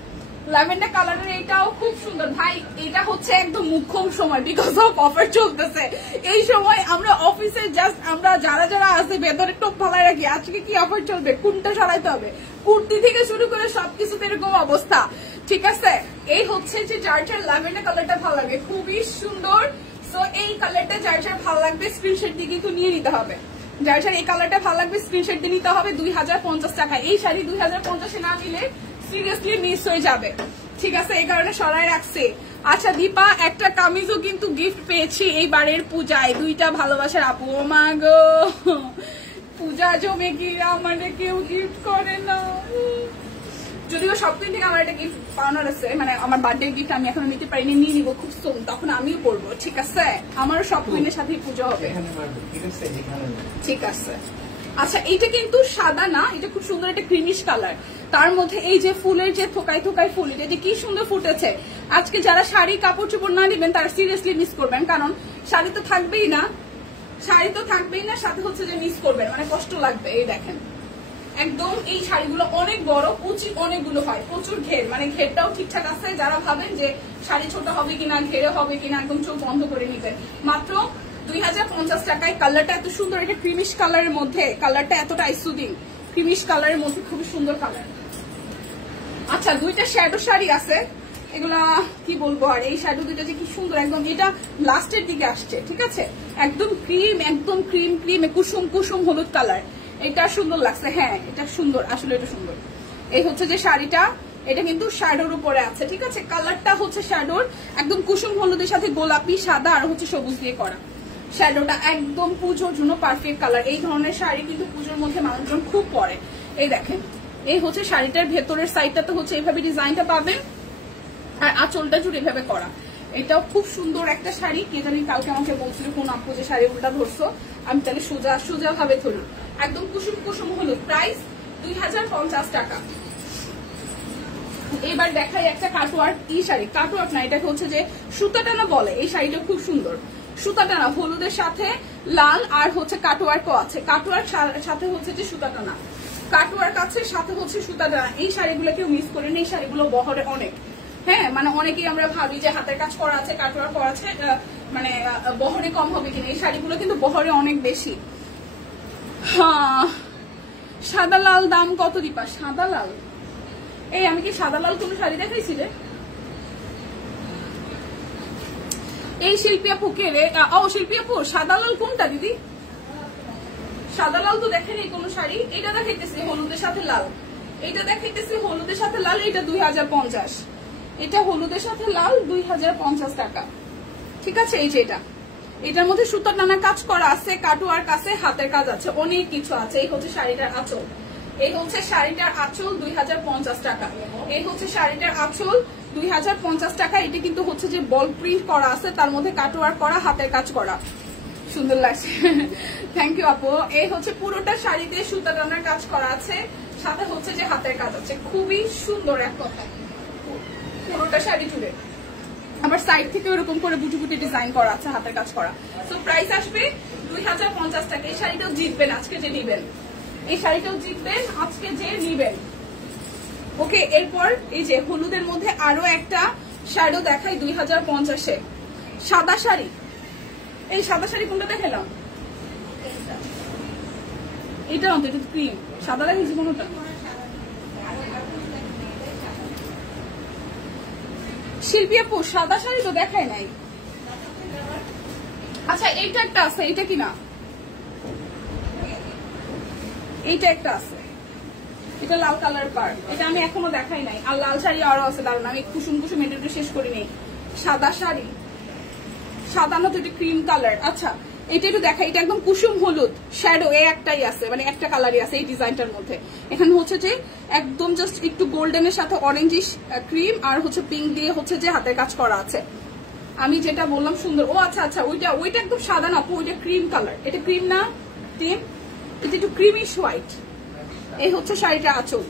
ল্যাভেন্ডার কালারের এটাও খুব সুন্দর ভাই। এটা হচ্ছে একদম মুখ্যম সময়, বিকজ অফ অফার চলতেছে। এই সময় আমরা অফিসে জাস্ট আমরা যারা যারা আছে ভেতরে টোপ ফালাই রাখি, আজকে কি অফার চলবে, কোনটা সরাইতে হবে, কুর্তি থেকে শুরু করে সবকিছুতে এরকম অবস্থা, ঠিক আছে? এই হচ্ছে যে যার যার ল্যাভেন্ডার কালারটা ভালো লাগে, খুবই সুন্দর। সো এই কালারটা যার যার ভালো লাগবে স্ক্রিনশট দিয়ে কিন্তু নিয়ে নিতে হবে। যার যার এই কালারটা ভালো লাগবে স্ক্রিনশট দিয়ে নিতে হবে। 2050 টাকা এই শাড়ি 2050 না নিলে সিরিয়াসলি মিস হয়ে যাবে, ঠিক আছে? এই কারণে সরাই রাখছে। আচ্ছা দীপা একটা কামিজও কিন্তু গিফট পেয়েছি এইবারের পূজায়, দুইটা ভালোবাসার আপু। ও মা গো, পূজা জমে কি আমাদের কেউ গিফট করে না। যদিও সবদিন থেকে আমার একটা গিফট পাওনার আছে, মানে আমার বার্থডে গিফট আমি এখনো নিতে পারিনি, নিয়ে নিবো খুব সুন, তখন আমিও পড়বো। ঠিক আছে, আমারও সব কুইনের সাথেই পুজো হবে। ঠিক আছে। আচ্ছা, এইটা কিন্তু সাদা না, এটা খুব সুন্দর একটা ক্রিমিশ কালার, তার মধ্যে এই যে ফুলের যে থোকায় থোকায় ফুল, এটা যে কি সুন্দর ফুটেছে। আজকে যারা শাড়ি কাপড় চোপড় না নেবেন তারা সিরিয়াসলি মিস করবেন, কারণ শাড়ি তো থাকবেই না, সাথে হচ্ছে যে মিস করবেন, মানে কষ্ট লাগবে। এই দেখেন একদম এই শাড়িগুলো অনেক বড়, কুচি অনেকগুলো হয়, প্রচুর ঘের, মানে ঘেরটাও ঠিকঠাক আছে। যারা ভাবেন যে শাড়ি ছোট হবে কিনা, ঘেরে হবে কিনা, একদম চোখ বন্ধ করে নিবেন। মাত্র 2050 টাকায়। কালারটা এত সুন্দর, একটা ক্রিমিশ কালারের মধ্যে, কালারটা এতটা সুদিং, ক্রিমিশ কালারের মধ্যে খুবই সুন্দর কালার। আচ্ছা, দুইটা শ্যাডো শাড়ি আছে, এগুলা কি বলবো আর, এই শ্যাডো দুইটা যে কি সুন্দর, একদম এটা লাস্টের দিকে আসছে। ঠিক আছে, একদম ক্রিম, একদম ক্রিম ক্রিম কুসুম কুসুম হলুদ কালার, এটা সুন্দর লাগছে। হ্যাঁ, এটা সুন্দর, আসলে এটা সুন্দর। এই হচ্ছে যে শাড়িটা, এটা কিন্তু শ্যাডোর উপরে আছে। ঠিক আছে, কালারটা হচ্ছে শ্যাডোর একদম কুসুম হলুদের সাথে গোলাপি, সাদা আর হচ্ছে সবুজ দিয়ে করা। শ্যাডোটা একদম পুজোর জন্য পারফেক্ট কালার। এই ধরনের শাড়ি কিন্তু পুজোর মধ্যে মানুষজন খুব পরে। এই দেখেন, এই হচ্ছে শাড়িটার ভেতরের সাইডটাতে হচ্ছে এইভাবে ডিজাইনটা পাবেন, আর আঁচলটা জুড়ে এভাবে করা। এটাও খুব সুন্দর একটা শাড়ি। কে জানি কালকে আমাকে বলছিল কোন আপু যে শাড়ি উল্টা ধরছো, আমি তাহলে সোজা সোজা ভাবে ধরি। একদম কুসুম কুসুম হলুদ, প্রাইস 2050 টাকা। এবার দেখাই একটা কাটওয়ার্ক শাড়ি, কাটওয়ার্ক না, এটাকে হচ্ছে যে সুতা টানা বলে। এই শাড়িটা খুব সুন্দর, সুতা টানা, হলুদের সাথে লাল আর হচ্ছে কাটওয়ার্কও আছে। কাটওয়ার্ক সাথে হচ্ছে যে সুতা টানা, কাটওয়ার্ক আছে সাথে হচ্ছে সুতা টানা। এই শাড়িগুলো কেউ মিস করেন, এই শাড়িগুলো বহরে অনেক। হ্যাঁ, মানে অনেকেই আমরা ভাবি যে হাতের কাজ করা আছে, কাটওয়ার্ক করা আছে, মানে বহরে কম হবে কিনা। এই শাড়িগুলো কিন্তু বহরে অনেক বেশি। হ্যাঁ, সাদা লাল দাম কত দিপা? সাদা লাল, এই আমি কি সাদা লাল কোন শাড়ি দেখাইছি রে? এই শিল্পী আপু কে রে? ও শিল্পী আপু, সাদা লাল কোনটা দিদি? সাদা লাল তো দেখেনি কোন শাড়ি। এটা দেখাইতেছি হলুদের সাথে লাল, এটা দেখাইতেছি হলুদের সাথে লাল, এটা 2050, এটা হলুদের সাথে লাল 2050 টাকা। ঠিক আছে, এই যে এটা, এটার মধ্যে সুতার নানা কাজ করা আছে, কাটওয়ার্ক আছে, হাতের কাজ আছে, অনেক কিছু আছে। এই হচ্ছে শাড়িটার আঁচল, এই হচ্ছে শাড়িটার আঁচল 2050 টাকা। এই হচ্ছে শাড়িটার আঁচল 2050 টাকা। এটা কিন্তু হচ্ছে যে বল প্রিন্ট করা আছে, তার মধ্যে কাটওয়ার্ক করা, হাতের কাজ করা, সুন্দর লাগছে। থ্যাংক ইউ আপু। এই হচ্ছে পুরোটা শাড়িতে সুতা টানার কাজ করা আছে, সাথে হচ্ছে যে হাতের কাজ আছে, খুবই সুন্দর এক কথা পুরোটা শাড়ি জুড়ে। আবার সাইড থেকে ওরকম করে বুটি বুটি ডিজাইন করা আছে, হাতের কাজ করা। তো প্রাইস আসবে 2050 টাকা। এই শাড়িটাও জিতবেন আজকে যে নিবেন, এই শাড়িটাও জিতবেন আজকে যে নিবেন। ওকে, এরপর এই যে হলুদের মধ্যে আরো একটা শ্যাডো দেখাই 2050-এ, সাদা শাড়ি। এই সাদা শাড়ি কোনটা দেখালাম? এটা না, এটা ক্রিম সাদা দেখাইছি কোনটা? শিল্পী আপু, সাদা শাড়ি তো দেখায় নাই। আচ্ছা, এইটা একটা আছে, এইটা কি না? এইটা একটা আছে, এটা লাল কালার পার, এটা আমি এখনো দেখাই নাই। আর লাল শাড়ি আরো আছে, দারুন, আমি কুসুম কুসুম এটা শেষ করিনি। সাদা শাড়ি, সাদা না তো, এটা ক্রিম কালার। আচ্ছা, এটা একটু দেখা, এটা একদম কুসুম হলুদ শ্যাডো, এই একটাই আছে, মানে একটা কালারই আছে এই ডিজাইনটার মধ্যে। এখানে হচ্ছে যে একদম জাস্ট একটু গোল্ডেনের সাথে অরেঞ্জিশ ক্রিম আর হচ্ছে পিঙ্ক দিয়ে হচ্ছে যে হাতের কাজ করা আছে। আমি যেটা বললাম সুন্দর। ও আচ্ছা আচ্ছা, ওইটা একদম সাদা না, ওইটা ক্রিম কালার। এটা ক্রিম না টিম, এটা একটু ক্রিমিশ হোয়াইট। এই হচ্ছে শাড়িটা আঁচল,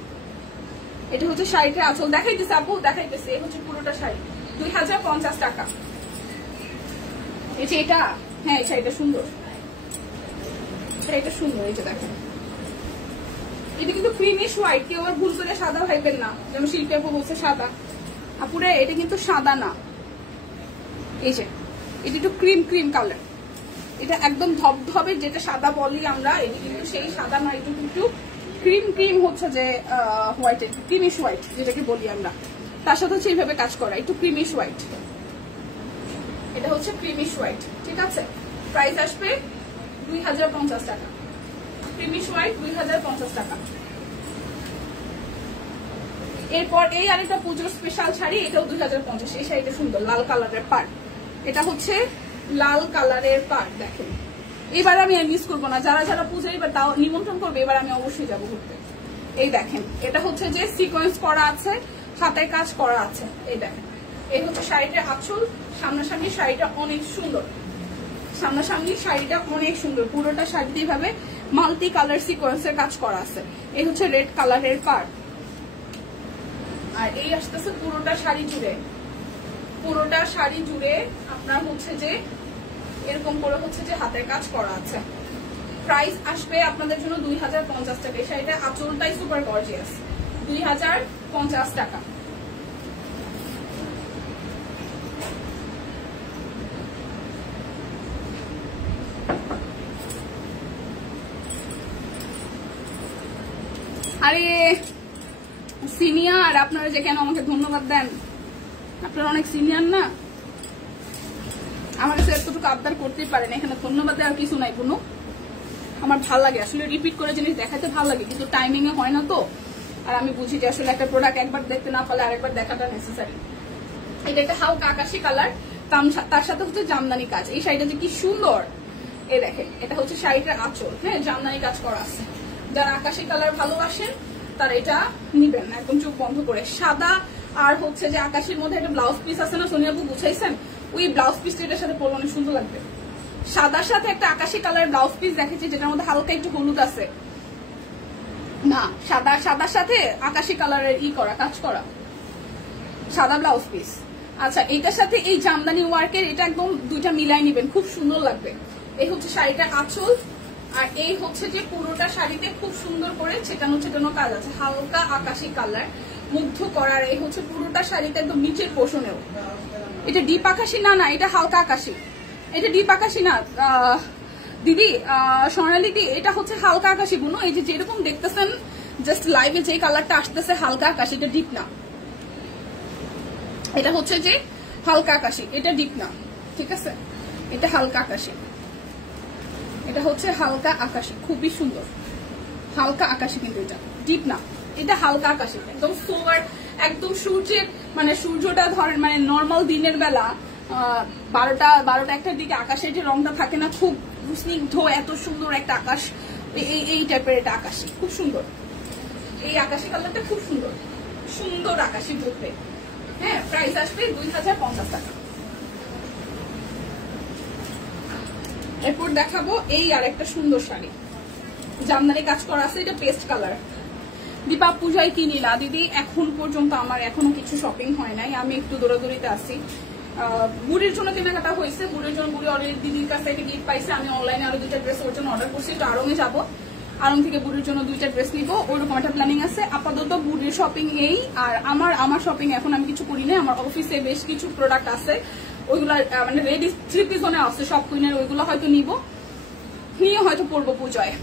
এটা হচ্ছে শাড়িটা আঁচল। দেখাইতেছে আপু, দেখাইতেছে। এই হচ্ছে পুরোটা শাড়ি 2050 টাকা। এই যে এটা, হ্যাঁ এই শাড়িটা সুন্দর, শাড়িটা সুন্দর। এই যে দেখেন, এটা কিন্তু ক্রিমিশ হোয়াইট, কেউ আর ভুল করে সাদা ভাইবেন না, যেমন শিল্পী আপু বলছে সাদা। আপুরে এটা কিন্তু সাদা না, এই যে এটা একটু ক্রিম ক্রিম কালার, এটা একদম ধবধবে যেটা সাদা বলি আমরা, এটা কিন্তু সেই সাদা না, এটা কিন্তু ক্রিম ক্রিম হচ্ছে যে হোয়াইট, ক্রিমিশ হোয়াইট যেটাকে বলি আমরা। তার সাথে হচ্ছে এইভাবে কাজ করা, একটু ক্রিমিশ হোয়াইট। এটা হচ্ছে ক্রিমিশ হোয়াইট। ঠিক আছে, প্রাইস আসবে 2050 টাকা। ক্রিমিশ হোয়াইট 2050 টাকা। এরপর এই আরেকটা পুজোর স্পেশাল শাড়ি, এটাও 2050। এই শাড়িটা সুন্দর, লাল কালারের পাড়, এটা হচ্ছে লাল কালারের পাড়। দেখেন, এবার আমি মিস করবো না, যারা যারা পুজো এবার তাও নিমন্ত্রণ করবে, এবার আমি অবশ্যই যাবো ঘুরতে। এই দেখেন এটা হচ্ছে যে সিকোয়েন্স করা আছে, হাতের কাজ করা আছে। এই দেখেন এই হচ্ছে শাড়িটার আঁচল। সামনাসামনি শাড়িটা অনেক সুন্দর, সামনাসামনি শাড়িটা অনেক সুন্দর। পুরোটা শাড়িতে এইভাবে মাল্টি কালার সিকোয়েন্সের কাজ করা আছে। এই হচ্ছে রেড কালারের পার, আর এই আসতেছে পুরোটা শাড়ি জুড়ে। পুরোটা শাড়ি জুড়ে আপনার হচ্ছে যে এরকম করে হচ্ছে যে হাতের কাজ করা আছে। প্রাইস আসবে আপনাদের জন্য 2050 টাকা। এই শাড়িটা আঁচলটাই সুপার গর্জিয়াস, 2050 টাকা। আরে সিনিয়র, আপনারা যে কেন আমাকে ধন্যবাদ দেন, আপনারা অনেক সিনিয়র না, আমার কাছে এতটুকু আবদার করতেই পারেন। এখানে ধন্যবাদ দেওয়ার কিছু নাই কোনো। আমার ভালো লাগে আসলে রিপিট করে জিনিস দেখাতে ভালো লাগে, কিন্তু টাইমিং এ হয় না তো। আর আমি বুঝি যে আসলে একটা প্রোডাক্ট একবার দেখতে না পারলে আরেকবার দেখাটা নেসেসারি। এটা একটা হালকা আকাশি কালার, তার সাথে হচ্ছে জামদানি কাজ। এই শাড়িটা যে কি সুন্দর, এই দেখেন এটা হচ্ছে শাড়িটার আঁচল। হ্যাঁ, জামদানি কাজ করা আছে। যারা আকাশি কালার ভালোবাসেন তারা এটা নিবেন একদম চোখ বন্ধ করে। সাদা আর হচ্ছে যে আকাশের মধ্যে একটা ব্লাউজ পিস আছে না, সোনিয়াবু বুঝাইছেন, ওই ব্লাউজ পিসটা এটার সাথে পরলে অনেক সুন্দর লাগবে। সাদার সাথে একটা আকাশি কালার ব্লাউজ পিস দেখেছি যেটার মধ্যে হালকা একটু হলুদ আছে না, সাদার সাথে আকাশি কালারের করা কাজ করা সাদা ব্লাউজ পিস। আচ্ছা, এটার সাথে এই জামদানি ওয়ার্কের এটা একদম দুইটা মিলাই নিবেন, খুব সুন্দর লাগবে। এই হচ্ছে শাড়িটার আঁচল, আর এই হচ্ছে যে পুরোটা শাড়িতে খুব সুন্দর করে ছেটানো কাজ আছে, হালকা আকাশি কালার মুগ্ধ করার। এই হচ্ছে পুরোটা শাড়িতে একদম নিচের পোষণেও। এটা ডিপ আকাশি না, না এটা হালকা আকাশি। এটা ডিপ আকাশি না দিদি, সোনালি দি, এটা হচ্ছে হালকা আকাশি বুনো। এই যে যেরকম দেখতেছেন জাস্ট লাইভে যে কালারটা আসতেছে হালকা আকাশি, এটা ডিপ না। এটা হচ্ছে যে হালকা আকাশি, এটা ডিপ না, ঠিক আছে? এটা হালকা আকাশি, এটা হচ্ছে হালকা আকাশি, খুবই সুন্দর হালকা আকাশি, কিন্তু এটা ডিপ না, এটা হালকা আকাশি একদম সোভার। একদম সূর্যের মানে সূর্যটা ধরেন মানে নর্মাল দিনের বেলা 12টা-1টার দিকে আকাশের যে রংটা থাকে না, খুব স্নিগ্ধ, এত সুন্দর একটা আকাশ, এই টাইপের এটা আকাশি, খুব সুন্দর। এই আকাশি কালারটা খুব সুন্দর, সুন্দর আকাশি বলতে। হ্যাঁ, প্রাইস আসবে 2050 টাকা। এরপর দেখাবো এই আর একটা সুন্দর শাড়ি, জামদানি কাজ করা আছে, এটা পেস্ট কালার। দীপা পূজায় কি নিলা দিদি? এখন পর্যন্ত আমার এখনো কিছু শপিং হয় নাই, আমি একটু দৌড়াদৌড়িতে আছি। বুড়ির জন্য কেনাকাটা হয়েছে, বুড়ির জন্য বুড়ি অলরেডি দিদির কাছে একটা গিফট পাইছে। আমি অনলাইনে আরো 2টা ড্রেস ওর জন্য অর্ডার করছি, একটু আরঙে যাবো, আরং থেকে বুড়ির জন্য 2টা ড্রেস নিবো, ওইরকম একটা প্ল্যানিং আছে। আপাতত বুড়ির শপিং এই, আর আমার শপিং এখন আমি কিছু করি না। আমার অফিসে বেশ কিছু প্রোডাক্ট আছে, ওইগুলো মানে রেডি 3 পিসনে আছে সব কুইনের, ওইগুলো হয়তো নিবো, নিয়ে হয়তো পরবো পুজোয়।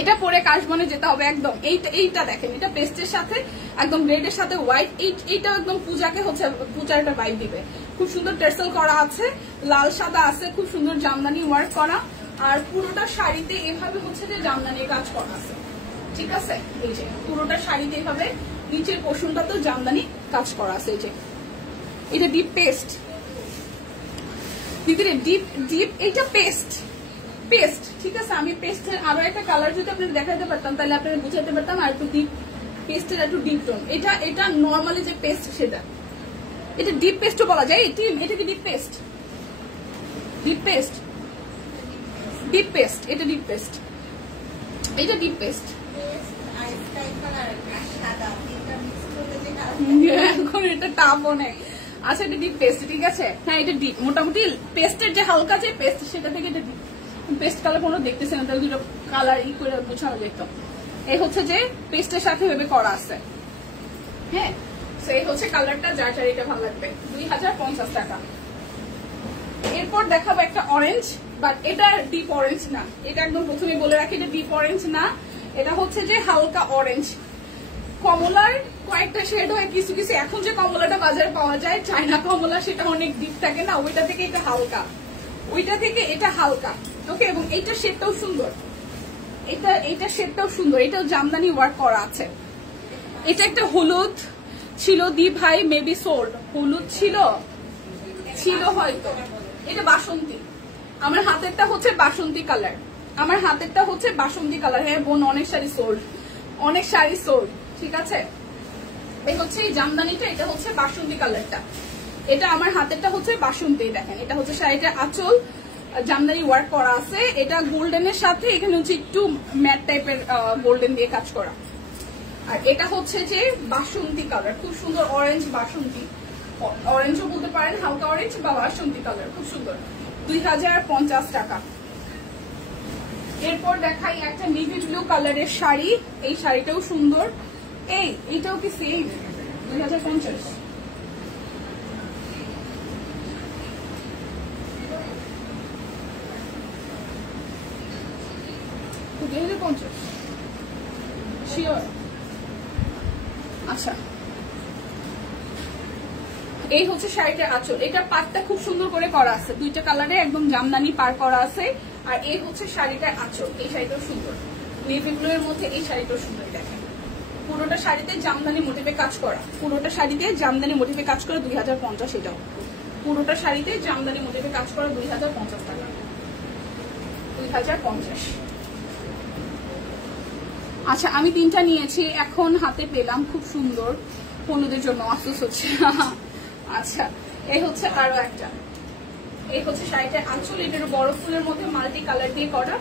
এটা পরে কাশবনে যেতে হবে একদম। এইটা দেখেন, এটা পেস্টের সাথে একদম রেডের সাথে হোয়াইট, এইটা একদম পূজাকে হচ্ছে পূজার একটা ভাইব দিবে। খুব সুন্দর টেসেল করা আছে, লাল সাদা আছে, খুব সুন্দর জামদানি ওয়ার্ক করা, আর পুরোটা শাড়িতে এভাবে হচ্ছে যে জামদানির কাজ করা আছে, ঠিক আছে? এই যে পুরোটা শাড়িতে এভাবে নিচের পোর্শনটা তো জামদানি কাজ করা আছে। এই যে এটা ডিপ পেস্ট দিদি, ডিপ এইটা পেস্ট, ঠিক আছে? আমি পেস্টের আরো একটা কালার যদি আপনাদের দেখাতে পারতাম তাহলে আপনারা বুঝাতে পারতাম। আর একটু ডিপ পেস্টের একটু ডিপ টোন, এটা নর্মালি যে পেস্ট সেটা, এটা ডিপ পেস্টও বলা যায়। এটা কি ডিপ পেস্ট? ডিপ পেস্ট, এটা ডিপ পেস্ট, এটা ডিপ পেস্ট। এখন এটা টাপ অনেক। আচ্ছা, এটা ডিপ পেস্ট, ঠিক আছে? হ্যাঁ, এটা ডিপ, মোটামুটি পেস্টের যে হালকা যে পেস্ট সেটা থেকে এটা ডিপ পেস্ট কালার কোনো দেখতেছে না, তাহলে দুটো কালার করে বোঝানো যেত। এই হচ্ছে যে পেস্টের সাথে ভেবে করা আছে। হ্যাঁ, এই হচ্ছে কালারটা, যার এটা ভালো লাগবে, 2050 টাকা। এরপর দেখাবো একটা অরেঞ্জ, বাট এটা ডিপ অরেঞ্জ না, এটা একদম প্রথমে বলে রাখি, এটা ডিপ অরেঞ্জ না, এটা হচ্ছে যে হালকা অরেঞ্জ। কমলার কয়েকটা শেড হয় কিছু কিছু, এখন যে কমলাটা বাজারে পাওয়া যায় চায়না কমলা, সেটা অনেক ডিপ থাকে না, ওইটা থেকে এটা হালকা, ওইটা থেকে এটা হালকা। ওকে, এবং এইটা শেডটাও সুন্দর, এইটা শেডটাও সুন্দর, এটাও জামদানি ওয়ার্ক করা আছে। এটা একটা হলুদ ছিল দি ভাই, মেবি সোল্ড, হলুদ ছিল হয়তো। এটা বাসন্তী, আমার হাতেরটা হচ্ছে বাসন্তী কালার, হ্যাঁ বোন, অনেক শাড়ি সোল্ড, অনেক শাড়ি সোল্ড, ঠিক আছে। এই হচ্ছে এই জামদানিটা, এটা হচ্ছে বাসন্তী কালারটা, এটা আমার হাতেরটা হচ্ছে বাসন্তী। দেখেন এটা হচ্ছে শাড়িটা আঁচল জামদানি ওয়ার্ক করা আছে, এটা গোল্ডেনের সাথে এখানে হচ্ছে একটু ম্যাট টাইপের গোল্ডেন দিয়ে কাজ করা। আর এটা হচ্ছে যে বাসন্তী কালার, খুব সুন্দর অরেঞ্জ বাসন্তী, অরেঞ্জও বলতে পারেন, হালকা অরেঞ্জ বা বাসন্তী কালার, খুব সুন্দর। 2050 টাকা। এরপর দেখাই একটা নেভি ব্লু কালারের শাড়ি, এই শাড়িটাও সুন্দর। এইটাও কি সেম 2050? শিওর? আচ্ছা, এই হচ্ছে শাড়িটার আঁচল, এটা পাটটা খুব সুন্দর করে করা আছে, দুইটা কালারে একদম জামদানি পার করা আছে। আর এই হচ্ছে শাড়িটার আঁচল, এই শাড়িটাও সুন্দর, নেভি ব্লু এর মধ্যে এই শাড়িটাও সুন্দর। দেখেন পুরোটা শাড়িতে জামদানি মোটিভে কাজ করা, পুরোটা শাড়িতে জামদানি মোটিভে কাজ করা 2050। এটাও পুরোটা শাড়িতে জামদানি মোটিভে কাজ করা 2050 টাকা, 2050। আচ্ছা আমি তিনটা নিয়েছি, এখন হাতে পেলাম, খুব সুন্দর, হলুদের জন্য আফসোস হচ্ছে। আচ্ছা এই হচ্ছে আরো একটা, এই হচ্ছে শাড়িটার আঁচল, এটার বড় ফুলের মধ্যে মাল্টি কালার দিয়ে করা।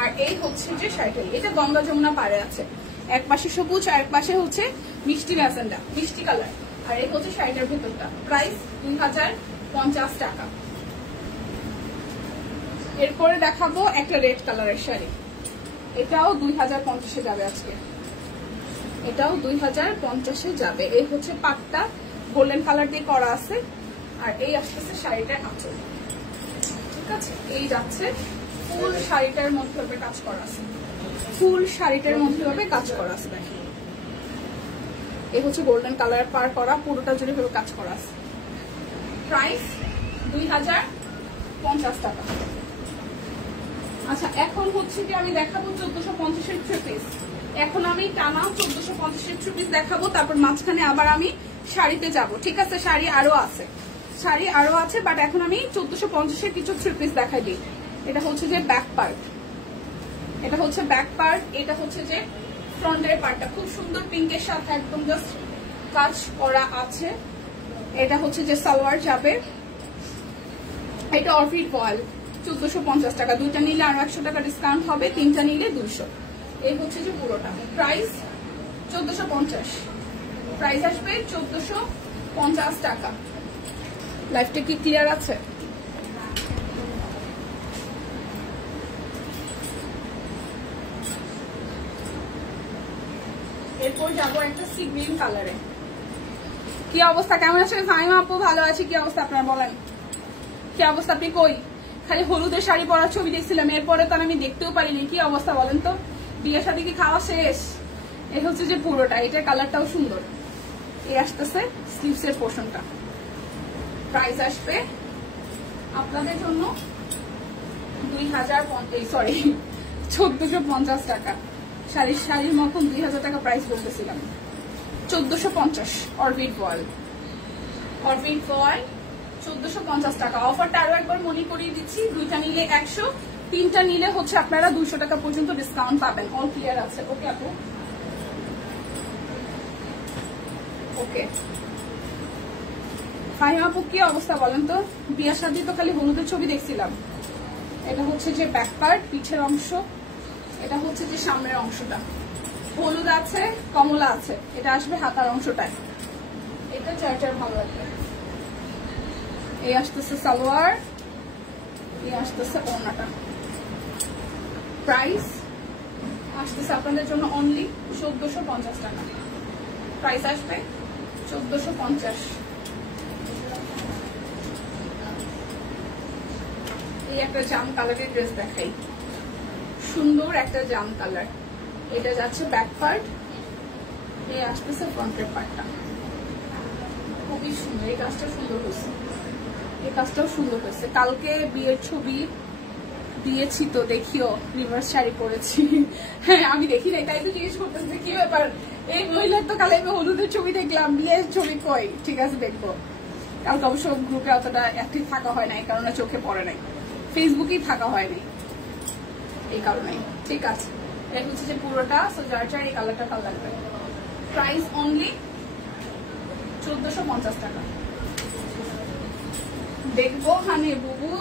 আর এই হচ্ছে যে শাড়িটা, এটা গঙ্গা যমুনা পাড়ে আছে, এক পাশে সবুজ আর এক পাশে হচ্ছে মিষ্টি ম্যাজেন্ডা, মিষ্টি কালার। আর এই হচ্ছে শাড়িটার ভেতরটা, প্রাইস 2050 টাকা। এরপরে দেখাবো একটা রেড কালারের শাড়ি, এটাও 2050-এ যাবে আজকে, এটাও 2050-এ যাবে। এই হচ্ছে পাটটা গোল্ডেন কালার দিয়ে করা আছে, আর এই আসতেছে শাড়িটার আঁচল, ঠিক আছে। এই যাচ্ছে ফুল শাড়িটার মধ্যে ভাবে কাজ করা আছে, ফুল শাড়িটার মধ্যে ভাবে কাজ করা আছে। দেখেন এই হচ্ছে গোল্ডেন কালার পার করা, পুরোটা জুড়ে ভাবে কাজ করা আছে। প্রাইস 2050 টাকা। আচ্ছা এখন হচ্ছে কি আমি দেখাবো 1450-এর থ্রি পিস। এখন আমি টানা 1450-এর থ্রি পিস দেখাবো, তারপর মাঝখানে আবার আমি শাড়িতে যাব, ঠিক আছে। শাড়ি আরো আছে, বাট এখন আমি 1450-এর কিছু থ্রি পিস দেখাই দিই। এটা হচ্ছে যে ব্যাক পার্ট, এটা হচ্ছে ব্যাক পার্ট, এটা হচ্ছে যে ফ্রন্টের পার্টটা, খুব সুন্দর পিঙ্কের সাথে একদম জাস্ট কাজ করা আছে। এটা হচ্ছে যে সালোয়ার যাবে, এটা অরফিড বয়েল 1450 টাকা, দুইটা নিলে আরো 100 টাকা ডিসকাউন্ট হবে, তিনটা নিলে 200। এই হচ্ছে যে পুরোটা, প্রাইস 1450, প্রাইস আসবে 1450 টাকা। লাইফটা কি ক্লিয়ার আছে? এরপর যাবো একটা সি গ্রিন কালারে। কি অবস্থা, কেমন আছেন ফাহিমা আপু? ভালো আছি, কি অবস্থা আপনার বলেন, কি অবস্থা? আপনি কই? খালি হলুদের শাড়ি পরার ছবি দেখছিলাম, এরপরে তো আমি দেখতেও পারিনি। কি অবস্থা বলেন তো, বিয়ের সাথে কি খাওয়া শেষ? এই হচ্ছে যে পুরোটা, এটার কালারটাও সুন্দর। এই আসতেছে স্লিভস এর পোর্শনটা, প্রাইস আসবে আপনাদের জন্য 1450 টাকা। শাড়ির মতন 2000 টাকা প্রাইস বলতেছিলাম, 1450। অরবিট বয়েল 1450 টাকা। অফারটা আরো একবার মনে করিয়ে দিচ্ছি, দুইটা নিলে 100, তিনটা নিলে হচ্ছে আপনারা 200 টাকা পর্যন্ত ডিসকাউন্ট পাবেন। অল ক্লিয়ার আছে? ওকে আপু, ওকে। ফাহিমা আপু কি অবস্থা বলেন তো, বিয়ার শাদী তো খালি হলুদের ছবি দেখছিলাম। এটা হচ্ছে যে ব্যাক পার্ট, পিছের অংশ, এটা হচ্ছে যে সামনের অংশটা, হলুদ আছে, কমলা আছে, এটা আসবে হাতার অংশটায়। এটা চারটার ভালো লাগবে। এই আসতেছে সালোয়ার, এই আসতেছে ওড়নাটা। প্রাইস আসতেছে আপনাদের জন্য অনলি 1450 টাকা, প্রাইস আসবে 1450। এই একটা জাম কালারের ড্রেস দেখাই, সুন্দর একটা জাম কালার। এটা যাচ্ছে ব্যাক পার্ট, এই আসতেছে ফ্রন্টের পার্টটা, খুবই সুন্দর। এই কাজটা সুন্দর হয়েছে, এই কাজটাও সুন্দর হয়েছে। কালকে বিয়ের ছবি দিয়েছি তো দেখিও, রিভার্স শাড়ি পরেছি। হ্যাঁ আমি দেখি না, তাই তো জিজ্ঞেস করতেছি কি ব্যাপার। এই মহিলার তো কালে আমি হলুদের ছবি দেখলাম, বিয়ের ছবি কই? ঠিক আছে দেখবো। কালকে অবশ্য গ্রুপে অতটা অ্যাক্টিভ থাকা হয় না, এই কারণে চোখে পড়ে নাই, ফেসবুকেই থাকা হয়নি এই কারণে। ঠিক আছে, এটা হচ্ছে যে পুরোটা। সো যার যার এই কালারটা ভালো লাগবে। প্রাইস অনলি 1450 টাকা। দেখবো হানি বুবু,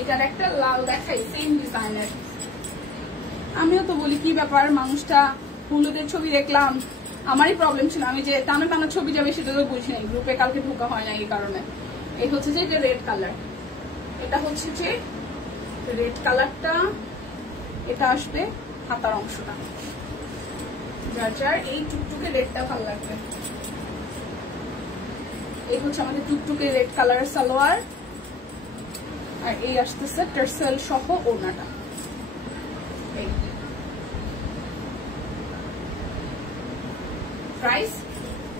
এটার একটা লাল দেখাই, সেম ডিজাইনের। আমিও তো বলি কি ব্যাপার, মানুষটা হলুদের ছবি দেখলাম, আমারই প্রবলেম ছিল, আমি যে টানা টানা ছবি যাবে সেটা তো বুঝি নাই, গ্রুপে কালকে ঢোকা হয় না এই কারণে। এই হচ্ছে যে এটা রেড কালার, এটা হচ্ছে যে রেড কালারটা, এটা আসবে হাতার অংশটা। যার যার এই টুকটুকে রেডটা ভালো লাগবে। এই হচ্ছে আমাদের টুকটুকে রেড কালারের সালোয়ার, আর এই আসতেছে টার্সেল সহ ওড়নাটা। প্রাইস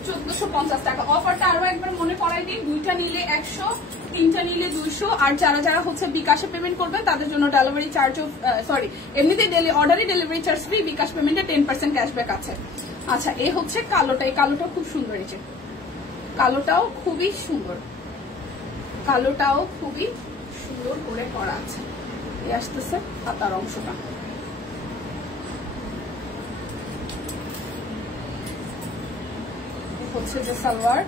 1450 টাকা। অফারটা আরো একবার মনে করাই দিই, 2টা নিলে 100, 3টা নিলে 200। আর যারা যারা হচ্ছে বিকাশে পেমেন্ট করবে তাদের জন্য ডেলিভারি চার্জ, সরি এমনিতে অর্ডারে ডেলিভারি চার্জ ফ্রি, বিকাশ পেমেন্টে 10% ক্যাশব্যাক আছে। আচ্ছা, এই হচ্ছে কালোটা, এই কালোটা খুব সুন্দর, এই যে কালোটাও খুবই সুন্দর, কালোটাও খুবই সুন্দর করে করা আছে। এই আসতেছে হাতার অংশটা, হচ্ছে যে সালোয়ার,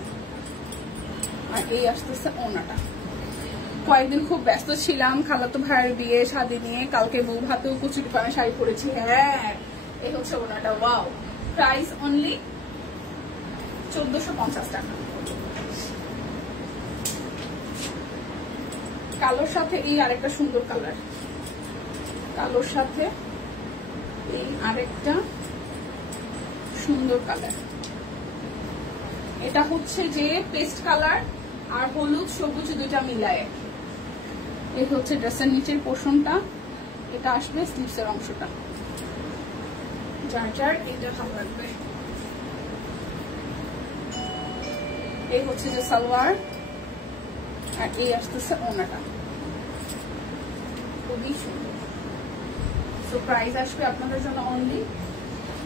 আর এই আসতেছে ওড়নাটা। কয়েকদিন খুব ব্যস্ত ছিলাম, খালাতো ভাইয়ের বিয়ে শাদী নিয়ে, কালকে বউ ভাতেও কুচুরি পানা শাড়ি পরেছি। হ্যাঁ, এই হচ্ছে ওড়নাটা। ওয়াও, প্রাইস অনলি 1450 টাকা। কালোর সাথে এই আরেকটা সুন্দর কালার, কালোর সাথে এই আরেকটা সুন্দর কালার। এটা হচ্ছে যে পেস্ট কালার আর হলুদ সবুজ দুইটা মিলায়। এই হচ্ছে ড্রেসের নিচের পোর্শনটা, এটা আসবে স্লিভসের অংশটা। যার যার এটা ভালো লাগবে। এই হচ্ছে যে সালোয়ার, আর এই আসতেছে ওড়নাটা, খুবই সুন্দর। সো প্রাইস আসবে আপনাদের জন্য অনলি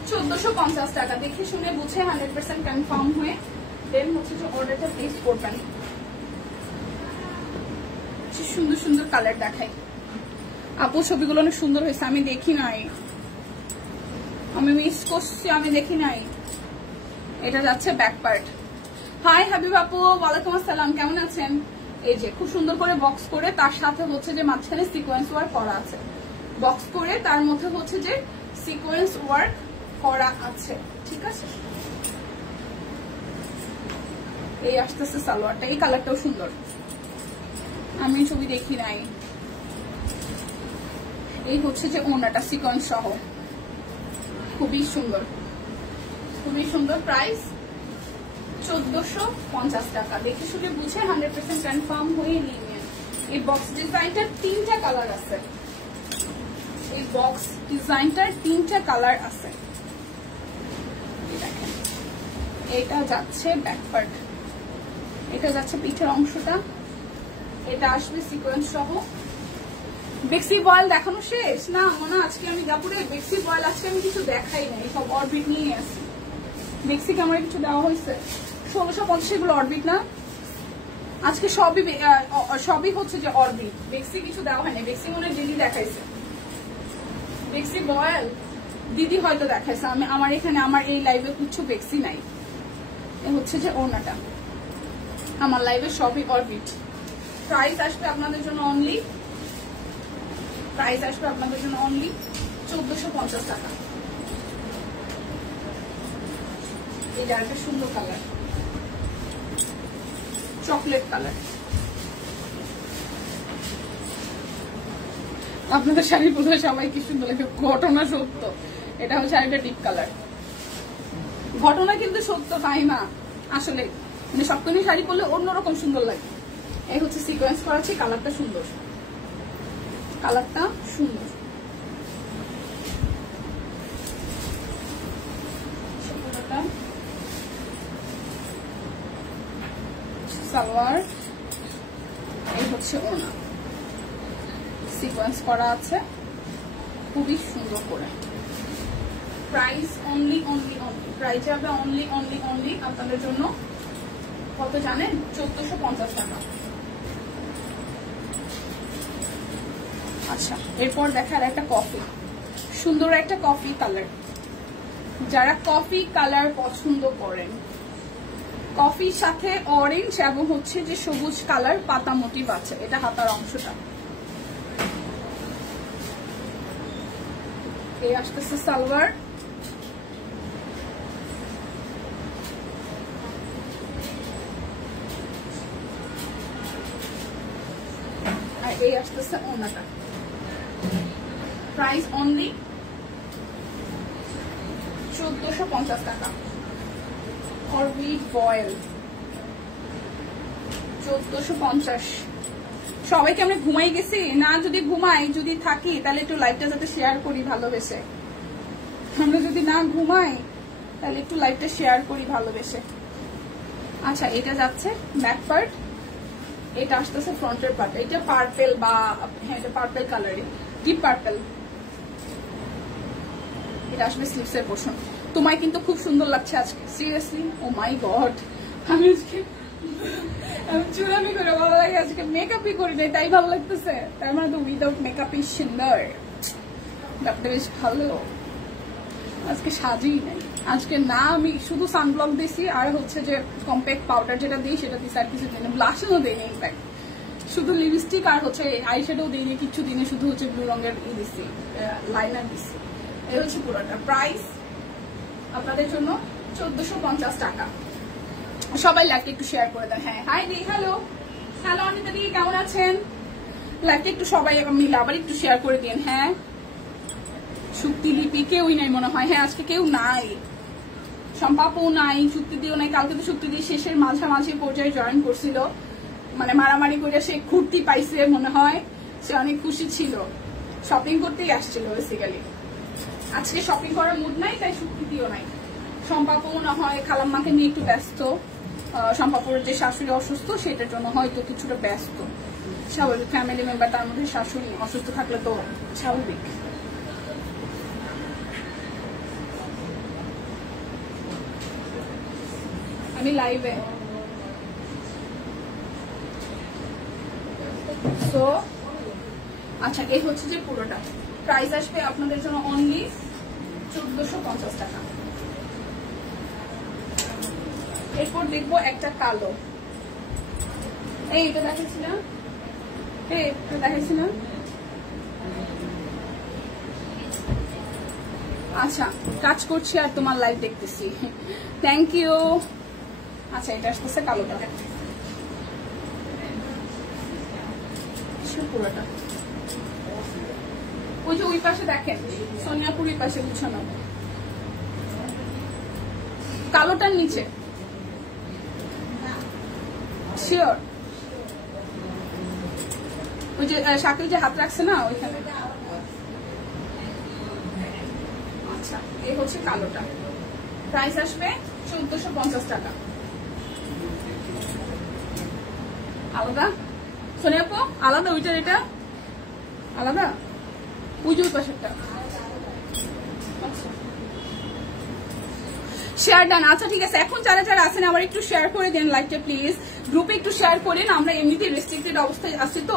1450 টাকা। দেখে শুনে বুঝে 100% কনফার্ম হয়ে দেন হচ্ছে যে অর্ডারটা প্লেস করবেন। সুন্দর সুন্দর কালার দেখাই আপু, ছবিগুলো অনেক সুন্দর হয়েছে, আমি দেখি নাই, আমি মিস করছি, আমি দেখি নাই। এটা যাচ্ছে ব্যাক পার্ট। হাই হাবিব আপু, ওয়ালাইকুম আসসালাম, কেমন আছেন? এই যে খুব সুন্দর করে বক্স করে, তার সাথে হচ্ছে যে মাঝখানে সিকোয়েন্স ওয়ার্ক করা আছে, বক্স করে তার মধ্যে হচ্ছে যে সিকোয়েন্স ওয়ার্ক করা আছে, ঠিক আছে। এই আসতেছে সালোয়ারটা, এই কালারটাও সুন্দর, আমি ছবি দেখি নাই। এই হচ্ছে যে ওড়নাটা সিকোয়েন্স সহ, খুবই সুন্দর, খুবই সুন্দর। প্রাইস 1450 টাকা। দেখে শুনে বুঝে 100% কনফার্ম হয়ে নিয়ে নেন। এই বক্স ডিজাইনটার 3টা কালার আছে, এই বক্স ডিজাইনটার 3টা কালার আছে। দেখেন, এটা যাচ্ছে ব্যাক পার্ট, এটা যাচ্ছে পিঠের অংশটা, এটা আসবে সিকোয়েন্স সহ। বেক্সি বয়েল দেখানো শেষ না মনে, আজকে আমি গাপুরে বেক্সি বয়েল আজকে আমি কিছু দেখাই নাই, সব অরবিট নিয়ে আসি। বেক্সি কে আমার কিছু দেওয়া হয়েছে 1650, এগুলো অরবিট না, আজকে সবই হচ্ছে যে অরবিট, বেক্সি কিছু দেওয়া হয়নি। বেক্সি মনে দিদি দেখাইছে, বেক্সি বয়েল দিদি হয়তো দেখাইছে, আমি আমার এখানে আমার এই লাইভে কিছু বেক্সি নাই। এ হচ্ছে যে ওড়নাটা, আমার লাইভে সবই অরবিট। প্রাইস আসবে আপনাদের জন্য অনলি, প্রাইস আসবে আপনাদের জন্য অনলি 1450 টাকা। এটা একটা সুন্দর কালার, চকলেট কালার। আপনাদের শাড়ি পরে সবাই কি সুন্দর লাগে, ঘটনা সত্য। এটা হচ্ছে আরেকটা ডিপ কালার, ঘটনা কিন্তু সত্য, তাই না? আসলে মানে সবকটি শাড়ি পরলে অন্যরকম সুন্দর লাগে। এই হচ্ছে সিকোয়েন্স করাচ্ছি, কালারটা সুন্দর, কালারটা সুন্দর। সালোয়ার, এই হচ্ছে ওড়না, সিকোয়েন্স করা আছে খুবই সুন্দর করে। Price only only only, price হবে অনলি অনলি অনলি আপনাদের জন্য কত জানেন? 1450 টাকা। আচ্ছা, এরপর দেখার একটা কফি, সুন্দর একটা কফি কালার, যারা কফি কালার পছন্দ করেন, কফির সাথে অরেঞ্জ এবং হচ্ছে যে সবুজ কালার পাতা মোটিভ আছে। এটা হাতার অংশটা। এই আসতেছে সালোয়ার, আর এই আসতেছে ওড়নাটা। প্রাইস অনলি 1450 টাকা। অরবিট ভয়েল 1450। সবাইকে আমরা ঘুমাই গেছি না? যদি ঘুমাই, যদি থাকি, তাহলে একটু লাইভটা যাতে শেয়ার করি ভালোবেসে। আমরা যদি না ঘুমাই তাহলে একটু লাইভটা শেয়ার করি ভালোবেসে। আচ্ছা, এটা যাচ্ছে ব্যাক পার্ট, এটা আসতেছে ফ্রন্টের পার্ট। এটা পার্পেল বা হ্যাঁ, এটা পার্পেল কালারে, ডিপ পার্পেল। এটা আসবে স্লিভসের পোর্শন। তোমায় কিন্তু খুব সুন্দর লাগছে আজকে, সিরিয়াসলি। ও মাই গড, আমি আজকে চুরামি করে ভালো লাগে, আজকে মেকআপই করি নাই তাই ভালো লাগতেছে। তার মানে তো উইদাউট মেকআপই সুন্দর, ব্যাপারটা বেশ ভালো। আজকে সাজিই নাই আজকে, না আমি শুধু সানব্লক দিছি আর হচ্ছে যে কম্প্যাক্ট পাউডার যেটা দিই সেটা দিছি, আর কিছু দিই না। ব্লাশও দিইনি, ইনফ্যাক্ট শুধু লিপস্টিক আর হচ্ছে আই শ্যাডো দিইনি কিছু দিনে, শুধু হচ্ছে ব্লু রঙের দিছি, লাইনার দিছি। এই হচ্ছে পুরোটা। প্রাইস আপনাদের জন্য 1450 টাকা। সবাই লাইভটা একটু শেয়ার করে দেন। হ্যাঁ, হাই দি, হ্যালো হ্যালো অনিতা দি, কেমন আছেন? লাইভটা একটু সবাই মিলে আবার একটু শেয়ার করে দিন। হ্যাঁ, শুক্তি লিপি কেউই নাই মনে হয়। হ্যাঁ, আজকে কেউ নাই, সম্পাপও নাই, চুক্তি দিও নাই। কালকে তো চুক্তি দিয়ে শেষের মাঝামাঝি পর্যায়ে জয়েন করছিল, মানে মারামারি করে সে কুর্তি পাইছে মনে হয়, সে অনেক খুশি ছিল, শপিং করতেই আসছিল বেসিক্যালি। আজকে শপিং করার মুড নাই, তাই চুক্তি দিও নাই। সম্পাপও না হয় খালাম্মাকে নিয়ে একটু ব্যস্ত, সম্পাপুর যে শাশুড়ি অসুস্থ সেটার জন্য হয়তো কিছুটা ব্যস্ত। স্বাভাবিক, ফ্যামিলি মেম্বার, তার মধ্যে শাশুড়ি অসুস্থ থাকলে তো স্বাভাবিক। আমি লাইভে, সো আচ্ছা, এই হচ্ছে যে পুরোটা। প্রাইস আসবে আপনাদের জন্য অনলি 1450 টাকা। এরপর দেখবো একটা কালো, এইটা দেখাচ্ছি না, এটা দেখাচ্ছি না। আচ্ছা, কাজ করছি আর তোমার লাইভ দেখতেছি, থ্যাংক ইউ। আচ্ছা, এটা আসতেছে কালোটা, পুরোটা। ওই যে ওই পাশে দেখেন, সোনিয়াপুর ওই পাশে গুছানো, কালোটার নিচে শিওর। ওই যে শাকিল যে হাত রাখছে না ওইখানে। আচ্ছা, এই হচ্ছে কালোটা। প্রাইস আসবে 1450 টাকা। আলাদা সোনিয়াপু, আলাদা ওইটার, এটা আলাদা, ওই যে ওই পাশেরটা। Share done. আচ্ছা, ঠিক আছে। এখন যারা যারা আছেন আবার একটু শেয়ার করে দেন লাইভটা প্লিজ, গ্রুপে একটু শেয়ার করেন। আমরা এমনিতেই রেস্ট্রিক্টেড অবস্থায় আছি, তো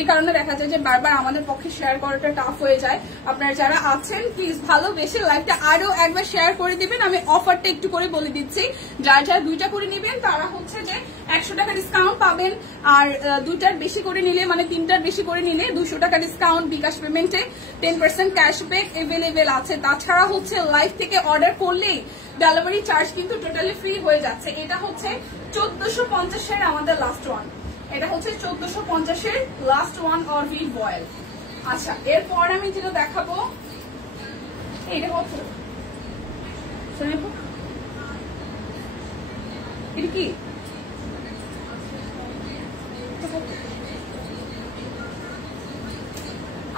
এই কারণে দেখা যায় যে বারবার আমাদের পক্ষে শেয়ার করাটা টাফ হয়ে যায়। আপনারা যারা আছেন প্লিজ ভালোবেসে লাইভটা আরো একবার শেয়ার করে দিবেন। আমি অফারটা একটু করে বলে দিচ্ছি, যারা যারা দুইটা করে নেবেন তারা হচ্ছে যে 100 টাকা ডিসকাউন্ট পাবেন, আর দুইটার বেশি করে নিলে, মানে তিনটার বেশি করে নিলে 200 টাকা ডিসকাউন্ট। বিকাশ পেমেন্টে 10% ক্যাশব্যাক এভেলেবেল আছে। তাছাড়া হচ্ছে লাইভ থেকে অর্ডার করলেই ডেলিভারি চার্জ কিন্তু টোটালি ফ্রি হয়ে যাচ্ছে। এটা হচ্ছে 1450-এর আমাদের লাস্ট ওয়ান, এটা হচ্ছে 1450-এর লাস্ট ওয়ান অরবিট ভয়েল। আচ্ছা, এরপর আমি যেটা দেখাবো, এটা কত এটা কি,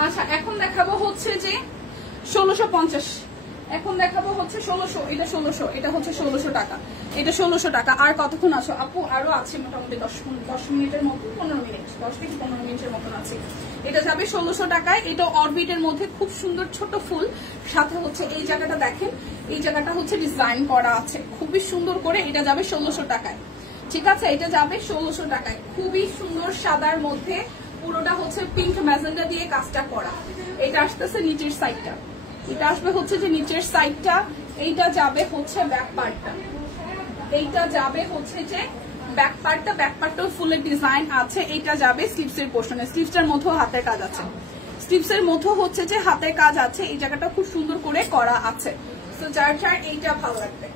আচ্ছা এখন দেখাবো হচ্ছে যে 1650, এখন দেখাবো হচ্ছে 1600, এটা 1600, এটা হচ্ছে 1600 টাকা, এটা 1600 টাকা। আর কতক্ষণ আছো আপু? আরো আছে মোটামুটি 10 মিনিটের মতো, 15 মিনিট, 10 থেকে 15 মিনিটের মতন আছে। এটা যাবে 1600 টাকায়। এটা অরবিটের মধ্যে খুব সুন্দর ছোট ফুল, সাথে হচ্ছে এই জায়গাটা দেখেন, এই জায়গাটা হচ্ছে ডিজাইন করা আছে খুবই সুন্দর করে। এটা যাবে 1600 টাকায়, ঠিক আছে? এটা যাবে 1600 টাকায়, খুবই সুন্দর সাদার মধ্যে, পুরোটা হচ্ছে পিঙ্ক ম্যাজেন্ডা দিয়ে কাজটা করা। এটা আসতেছে নিচের সাইডটা, এটা আসবে হচ্ছে যে নিচের সাইডটা, এইটা যাবে হচ্ছে ব্যাক পার্টটা, এইটা যাবে হচ্ছে যে ব্যাক পার্টটা, ব্যাক পার্টটাও ফুলের ডিজাইন আছে। এইটা যাবে স্লিভস এর পোর্শনে, স্লিভসটার মধ্যেও হাতের কাজ আছে, স্লিভস এর মধ্যেও হচ্ছে যে হাতের কাজ আছে। এই জায়গাটা খুব সুন্দর করে করা আছে। তো যার যার এইটা ভালো লাগবে,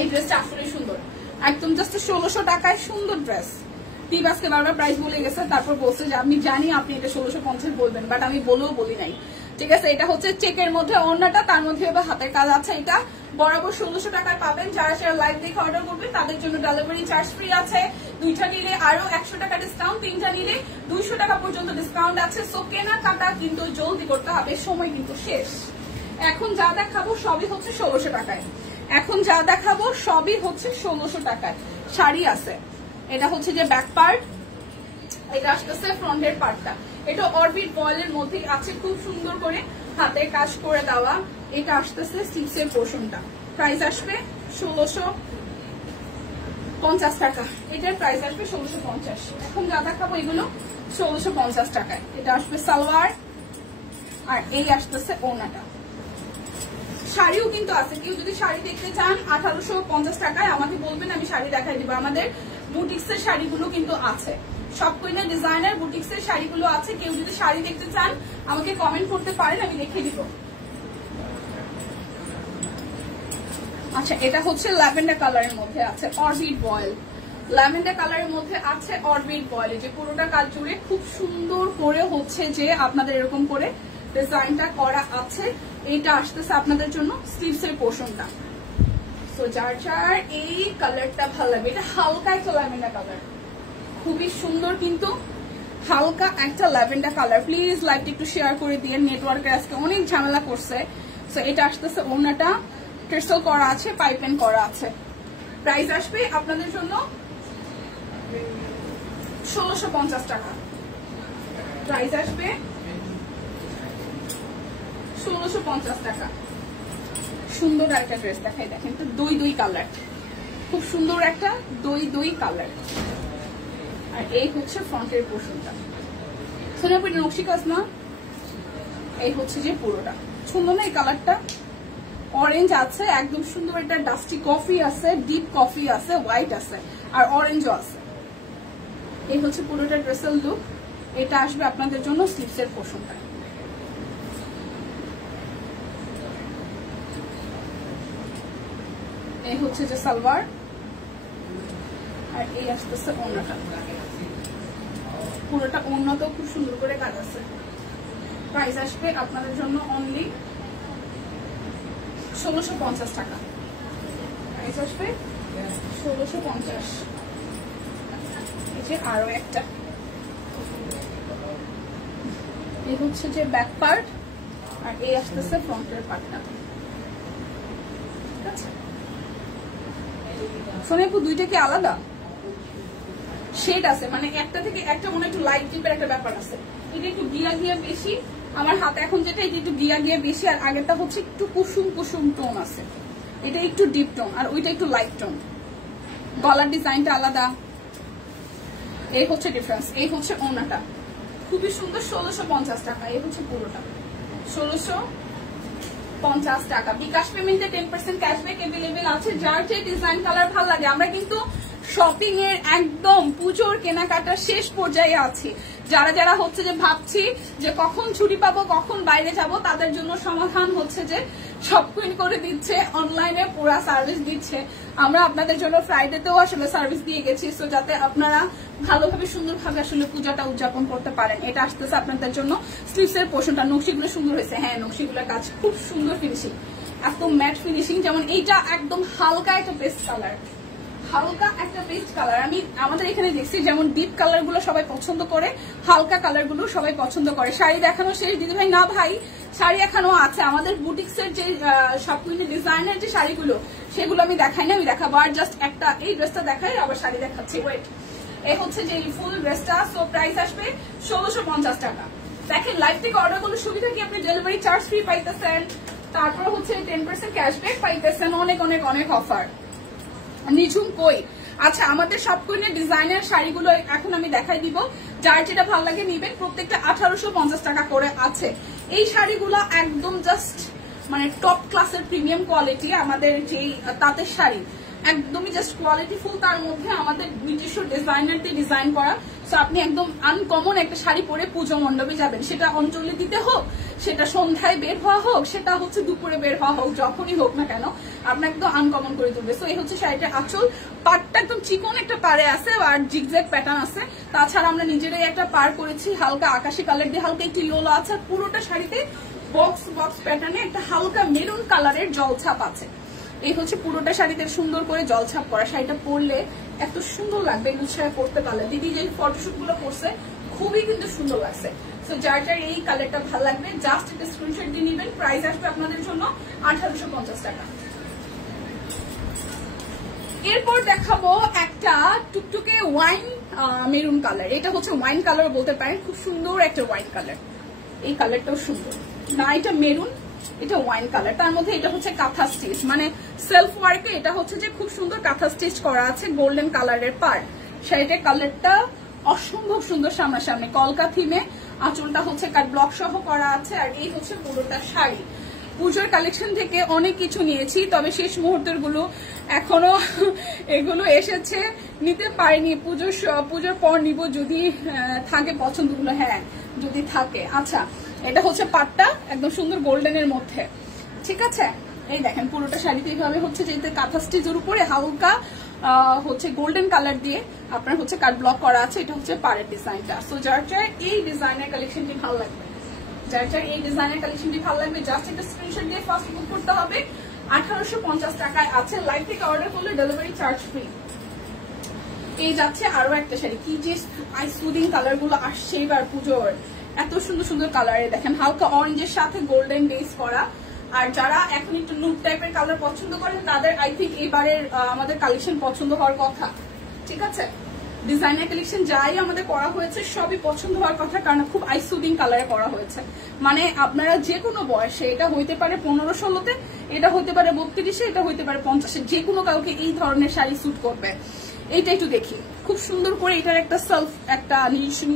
এই ড্রেসটা আসলে সুন্দর, একদম জাস্ট 1600 টাকায় সুন্দর ড্রেস। টিপ আজকে বারবার প্রাইস বলে গেছে, তারপর বলছে যে আমি জানি আপনি এটা 1650 বলবেন, বাট আমি বলেও বলি নাই, ঠিক আছে। এটা হচ্ছে চেকের মধ্যে ওড়নাটা, তার মধ্যে এবার হাতের কাজ আছে। এটা বরাবর 1600 টাকায় পাবেন। যারা যারা লাইভ দেখে অর্ডার করবেন তাদের জন্য ডেলিভারি চার্জ ফ্রি আছে। 2টা নিলে আরো 100 টাকা ডিসকাউন্ট, 3টা নিলে 200 টাকা পর্যন্ত ডিসকাউন্ট আছে। সো কেনাকাটা কিন্তু জলদি করতে হবে, সময় কিন্তু শেষ। এখন যা দেখাবো সবই হচ্ছে 1600 টাকায়, এখন যা দেখাবো সবই হচ্ছে 1600 টাকায়। শাড়ি আছে, এটা হচ্ছে যে ব্যাক পার্ট, এটা আসতেছে ফ্রন্টের পার্টটা। এটা অরবিট বয়েলের মধ্যেই আছে, খুব সুন্দর করে হাতে কাজ করে দেওয়া। এটা আসতেছে স্লিভসের পোর্শনটা, প্রাইস আসবে 1650 টাকা। এটার প্রাইস আসবে 1650। এখন যা দেখাবো এগুলো 1650 টাকায়। এটা আসবে সালোয়ার, আর এই আসতেছে ওড়নাটা। শাড়িও কিন্তু আছে, কেউ যদি শাড়ি দেখতে চান 1850 টাকায় আমাকে বলবেন, আমি শাড়ি দেখাই দিব। আমাদের বুটিক্সের শাড়িগুলো কিন্তু আছে, সব কইনা ডিজাইনার বুটিক্সের শাড়িগুলো আছে। কেউ যদি শাড়ি দেখতে চান আমাকে কমেন্ট করতে পারেন, আমি দেখিয়ে দিব। আচ্ছা, এটা হচ্ছে ল্যাভেন্ডার কালারের মধ্যে আছে অরবিট বয়েল, ল্যাভেন্ডার কালারের মধ্যে আছে অরবিট বয়েল। যে পুরোটা কাজ জুড়ে খুব সুন্দর করে হচ্ছে যে আপনাদের এরকম করে ডিজাইনটা করা আছে। এইটা আসতেছে আপনাদের জন্য স্লিভস এর পোর্শনটা। সো যার যার এই কালারটা ভালো লাগবে, এটা হালকা একটা ল্যাভেন্ডার কালার, খুবই সুন্দর কিন্তু হালকা একটা ল্যাভেন্ডার কালার। প্লিজ লাইভটা একটু শেয়ার করে দিয়ে, নেটওয়ার্কের আজকে অনেক ঝামেলা করছে। সো এটা আসতেছে ওড়নাটা ক্রিস্টাল করা আছে, পাইপেন করা আছে। প্রাইস আসবে আপনাদের জন্য 1650 টাকা, প্রাইস আসবে 1650 টাকা। সুন্দর একটা ড্রেস দেখাই, দেখেন তো দুই কালার, খুব সুন্দর একটা দুই কালার। আর এই হচ্ছে ফ্রন্টের পোর্শনটা, সোনাপুরি নকশি কাজ না, এই হচ্ছে যে পুরোটা সুন্দর না। এই কালারটা অরেঞ্জ আছে, একদম সুন্দর একটা ডাস্টি কফি আছে, ডিপ কফি আছে, হোয়াইট আছে, আর অরেঞ্জও আছে। এই হচ্ছে পুরোটা ড্রেসের লুক। এটা আসবে আপনাদের জন্য স্লিভসের পোর্শনটা। এই হচ্ছে যে সালোয়ার, আর এই আসতেছে ওড়নাটা। পুরোটা ওড়নাতেও খুব সুন্দর করে কাজ আছে। প্রাইস আসবে আপনাদের জন্য অনলি 1650 টাকা, প্রাইস আসবে 1650। এই যে আরো একটা, এই হচ্ছে যে ব্যাক পার্ট, আর এই আসতেছে ফ্রন্টের পার্টটা। ঠিক আছে, সোনাপু দুইটা কি আলাদা শেড আছে? মানে একটা থেকে একটা মনে একটু লাইট ডিপের একটা ব্যাপার আছে। এটা একটু গিয়া বেশি, আমার হাতে এখন যেটা এটা একটু গিয়া বেশি, আর আগেরটা হচ্ছে একটু কুসুম টোন আছে। এটা একটু ডিপ টোন, আর ওইটা একটু লাইট টোন। গলার ডিজাইনটা আলাদা, এই হচ্ছে ডিফারেন্স। এই হচ্ছে ওড়নাটা, খুবই সুন্দর, 1650 টাকা। এই হচ্ছে পুরোটা 1650 টাকা। বিকাশ পেমেন্টে 10% ক্যাশব্যাক এভেলেবেল আছে। যার যে ডিজাইন কালার ভালো লাগে। আমরা কিন্তু শপিং এর একদম পুজোর কেনাকাটা শেষ পর্যায়ে আছি। যারা যারা হচ্ছে যে ভাবছি যে কখন ছুটি পাবো, কখন বাইরে যাব, তাদের জন্য সমাধান হচ্ছে যে শপিং করে দিচ্ছে, অনলাইনে পুরো সার্ভিস দিচ্ছে। আমরা আপনাদের জন্য ফ্রাইডেতেও আসলে সার্ভিস দিয়ে গেছি, সো যাতে আপনারা ভালোভাবে সুন্দরভাবে আসলে পূজাটা উদযাপন করতে পারেন। এটা আসতেছে আপনাদের জন্য স্লিভসের পোর্শনটা। নকশিগুলো সুন্দর হয়েছে, হ্যাঁ নকশিগুলোর কাজ খুব সুন্দর ফিনিশিং, এত ম্যাট ফিনিশিং। যেমন এইটা একদম হালকা একটা পেস্ট কালার, হালকা একটা পেস্ট কালার। আমি আমাদের এখানে দেখছি যেমন ডিপ কালার গুলো সবাই পছন্দ করে, হালকা কালার গুলো সবাই পছন্দ করে। শাড়ি দেখানো শেষ দিদি ভাই? না ভাই, শাড়ি এখনো আছে। আমাদের বুটিক্সের যে সব ডিজাইনের যে শাড়িগুলো সেগুলো আমি দেখাই না, আমি দেখাবো। আর জাস্ট একটা এই ড্রেসটা দেখাই, আবার শাড়ি দেখাচ্ছি। ওয়েট, এই হচ্ছে যে ফুল ড্রেসটা। সো প্রাইস আসবে 1650 টাকা। দেখেন লাইভ থেকে অর্ডার করলে সুবিধা কি, আপনি ডেলিভারি চার্জ ফ্রি পাইতেছেন, তারপর হচ্ছে 10% ক্যাশব্যাক পাইতেছেন, অনেক অনেক অনেক অফার। নিঝুম কই? আচ্ছা, আমাদের সব কোনের ডিজাইনের শাড়িগুলো এখন আমি দেখাই দিব। যার যেটা ভালো লাগে নিবেন। প্রত্যেকটা 1850 টাকা করে আছে। এই শাড়িগুলো একদম জাস্ট মানে টপ ক্লাসের প্রিমিয়াম কোয়ালিটি। আমাদের যেই তাঁতের শাড়ি একদমই জাস্ট কোয়ালিটি ফুল, তার মধ্যে আমাদের নিজস্ব ডিজাইনার দিয়ে ডিজাইন করা। তো আপনি একদম আনকমন একটা শাড়ি পরে পুজো মণ্ডপে যাবেন, সেটা অঞ্জলি দিতে হোক, সেটা সন্ধ্যায় বের হওয়া হোক, সেটা হচ্ছে দুপুরে বের হওয়া হোক, যখনই হোক না কেন আপনাকে একদম আনকমন করে তুলবে। তো এই হচ্ছে শাড়িটার আঁচল। পাড়টা একদম চিকন একটা পাড়ে আছে আর জিগজ্যাগ প্যাটার্ন আছে। তাছাড়া আমরা নিজেরাই একটা পাড় করেছি হালকা আকাশি কালার দিয়ে, হালকা একটি ইয়েলো আছে। পুরোটা শাড়িতে বক্স বক্স প্যাটার্নে একটা হালকা মেরুন কালারের জলছাপ আছে। এই হচ্ছে পুরোটা শাড়িতে সুন্দর করে জলছাপ করা। শাড়িটা পরলে এত সুন্দর লাগবে, এগুলো শাড়ি পরতে পারলে। দিদি যে ফটোশুট গুলো করছে খুবই কিন্তু সুন্দর লাগছে। তো যার যার এই কালারটা ভালো লাগবে জাস্ট একটা স্ক্রিনশট দিয়ে নেবেন। প্রাইস আসবে আপনাদের জন্য 1850 টাকা। এরপর দেখাবো একটা টুকটুকে ওয়াইন মেরুন কালার। এটা হচ্ছে ওয়াইন কালার বলতে পারেন, খুব সুন্দর একটা ওয়াইন কালার। এই কালারটাও সুন্দর না, এটা মেরুন, এটা ওয়াইন কালার। তার মধ্যে এটা হচ্ছে কাঁথা স্টিচ, মানে সেলফ ওয়ার্কে এটা হচ্ছে যে খুব সুন্দর কাঁথা স্টিচ করা আছে, গোল্ডেন কালারের পার। শাড়িটার কালারটা অসম্ভব সুন্দর, সামনাসামনি কলকা থিমে। আঁচলটা হচ্ছে কাট ব্লক সহ করা আছে। আর এই হচ্ছে পুরোটা শাড়ি। পুজোর কালেকশন থেকে অনেক কিছু নিয়েছি, তবে শেষ মুহূর্তের গুলো এখনো এগুলো এসেছে, নিতে পারিনি। পুজোর পর নিব যদি থাকে পছন্দগুলো। হ্যাঁ যদি থাকে। আচ্ছা, এটা হচ্ছে পাটটা একদম সুন্দর গোল্ডেনের মধ্যে, ঠিক আছে। এই দেখেন পুরোটা শাড়িতে এইভাবে হচ্ছে যেতে কাঁথা স্টিচের উপরে হালকা হচ্ছে গোল্ডেন কালার দিয়ে আপনার হচ্ছে কাট ব্লক করা আছে। এটা হচ্ছে পাড়ের ডিজাইনটা। সো যার যার এই ডিজাইনের কালেকশনটি ভালো লাগবে, যার যার এই ডিজাইনের কালেকশনটি ভালো লাগবে জাস্ট একটা স্ক্রিনশট দিয়ে ফার্স্ট বুক করতে হবে। 1850 টাকায় আছে। লাইভ থেকে অর্ডার করলে ডেলিভারি চার্জ ফ্রি। এই যাচ্ছে আরো একটা শাড়ি, কি যে আই সুদিং কালার গুলো আসছে এবার পুজোর, এত সুন্দর সুন্দর কালারে। দেখেন হালকা অরেঞ্জের সাথে গোল্ডেন বেস করা। আর যারা এখন একটু নুড টাইপের কালার পছন্দ করেন তাদের আই থিঙ্ক এবারের আমাদের কালেকশন পছন্দ হওয়ার কথা, ঠিক আছে। ডিজাইনার কালেকশন যাই আমাদের করা হয়েছে সবই পছন্দ হওয়ার কথা, কারণ খুব আইসুদিং কালারে করা হয়েছে। মানে আপনারা যে কোনো বয়সে, এটা হইতে পারে 15-16তে, এটা হইতে পারে 32-এ, এটা হইতে পারে 50-এ, যে কোনো কাউকে এই ধরনের শাড়ি স্যুট করবে। এইটা একটু দেখি, খুব সুন্দর করে এটার একটা সেলফ একটা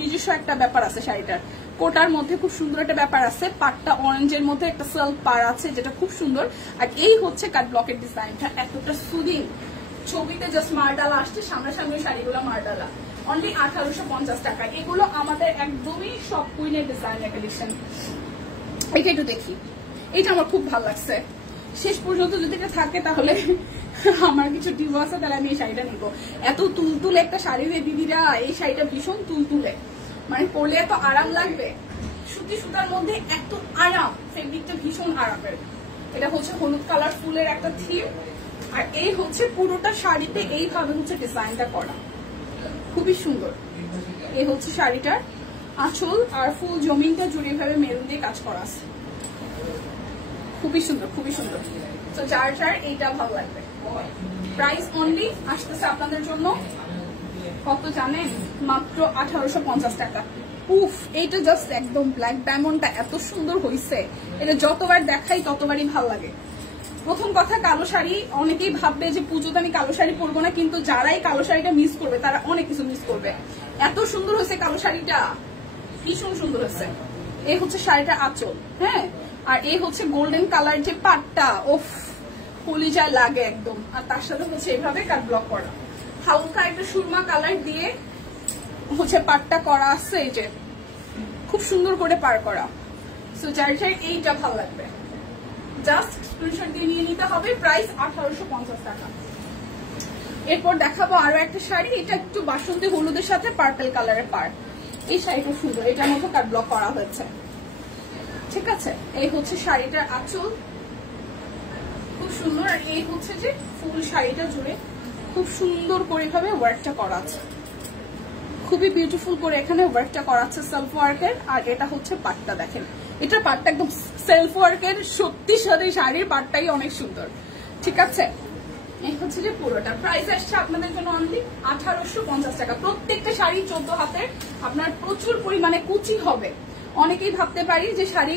নিজস্ব একটা ব্যাপার আছে শাড়িটার। কোটার মধ্যে খুব সুন্দর একটা ব্যাপার আছে। পাটটা অরেঞ্জের মধ্যে একটা সেলফ পার আছে যেটা খুব সুন্দর। আর এই হচ্ছে কাট ব্লকের ডিজাইনটা, এতটা সুদিং। ছবিতে জাস্ট মারডালা আসছে, সামনাসামনি শাড়িগুলো মারডালা। অনলি 1850 টাকা। এগুলো আমাদের একদমই সব কুইনের ডিজাইনের কালেকশন। এটা একটু দেখি, এটা আমার খুব ভালো লাগছে। শেষ পর্যন্ত যদি এটা থাকে তাহলে আমার কিছু ডিউ আছে, তাহলে আমি এই শাড়িটা নিবো। এত তুলতুলে একটা শাড়ি রে দিদিরা, এই শাড়িটা ভীষণ তুলতুলে, মানে পরলে এত আরাম লাগবে। সুতি সুতার মধ্যে এত আরাম, ফেব্রিকটা ভীষণ আরামের। এটা হচ্ছে হলুদ কালার ফুলের একটা থিম। আর এই হচ্ছে পুরোটা শাড়িতে এইভাবে হচ্ছে ডিজাইনটা করা, খুবই সুন্দর। এই হচ্ছে শাড়িটার আঁচল আর ফুল জমিনটা জুড়ে এইভাবে মেরুন দিয়ে কাজ করা আছে, খুবই সুন্দর, খুবই সুন্দর। তো যার যার এইটা ভালো লাগবে। প্রাইস অনলি আসতেছে আপনাদের জন্য কত জানেন? মাত্র 1850 টাকা। উফ, এইটা জাস্ট একদম ব্ল্যাক ডায়মন্ডটা এত সুন্দর হয়েছে, এটা যতবার দেখাই ততবারই ভালো লাগে। প্রথম কথা, কালো শাড়ি অনেকেই ভাববে যে পুজোতে আমি কালো শাড়ি পরবো না, কিন্তু যারাই কালো শাড়িটা মিস করবে তারা অনেক কিছু মিস করবে। এত সুন্দর হয়েছে কালো শাড়িটা, ভীষণ সুন্দর হয়েছে। এই হচ্ছে শাড়িটা আঁচল, হ্যাঁ। আর এই হচ্ছে গোল্ডেন কালার যে পাটটা, ওফ কলিজায় লাগে একদম। আর তার সাথে হচ্ছে এইভাবে কাট ব্লক করা, হালকা একটা সুরমা কালার দিয়ে হচ্ছে পাটটা করা আছে, এই যে খুব সুন্দর করে পার করা। সো যার যার এইটা ভালো লাগবে জাস্ট স্ক্রিনশট দিয়ে নিয়ে নিতে হবে। প্রাইস 1850 টাকা। এরপর দেখাবো আরো একটা শাড়ি, এটা একটু বাসন্তী হলুদের সাথে পার্পল কালারের পার। এই শাড়িটা সুন্দর, এটার মধ্যে কাট ব্লক করা হয়েছে, ঠিক আছে। এই হচ্ছে শাড়িটার আঁচল, খুব সুন্দর। আর এই হচ্ছে যে ফুল শাড়িটা জুড়ে খুব সুন্দর করে ভাবে ওয়ার্কটা করা আছে, খুবই বিউটিফুল করে এখানে ওয়ার্কটা করা আছে সেলফ ওয়ার্কের। আর এটা হচ্ছে পাটটা, দেখেন এটা পাটটা একদম সেলফ ওয়ার্কের, সত্যি সাথে শাড়ির পাটটাই অনেক সুন্দর, ঠিক আছে। এই হচ্ছে যে পুরোটা। প্রাইস আসছে আপনাদের জন্য অনলি 1850 টাকা। প্রত্যেকটা শাড়ি 14 হাতের, আপনার প্রচুর পরিমাণে কুচি হবে। অনেকেই ভাবতে পারি যে শাড়ি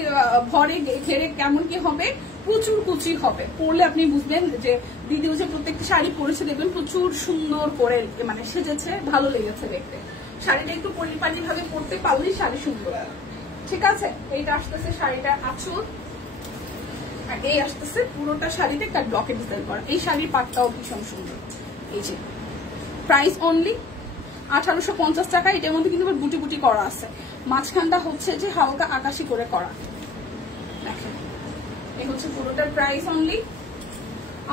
ভরে ঘেরে কেমন কি হবে, প্রচুর কুচি হবে। পরলে আপনি বুঝবেন যে দিদিও যে প্রত্যেকটা শাড়ি পরেছে, দেখবেন প্রচুর সুন্দর করে মানে সেজেছে, ভালো লেগেছে দেখতে। শাড়িটা একটু পরিপাটি ভাবে পরতে পারলেই শাড়ি সুন্দর। ঠিক আছে, এইটা আসতেছে শাড়িটা আঁচল, আর এই আসতেছে পুরোটা শাড়িতে একটা ব্লকেট ডিজাইন করা। এই শাড়ির পাটটাও ভীষণ সুন্দর। এই যে প্রাইস অনলি 1850 টাকা। এটার মধ্যে কিন্তু বুটি বুটি করা আছে, মাঝখানটা হচ্ছে যে হালকা আকাশি করে করা। দেখেন এই হচ্ছে পুরোটার প্রাইস অনলি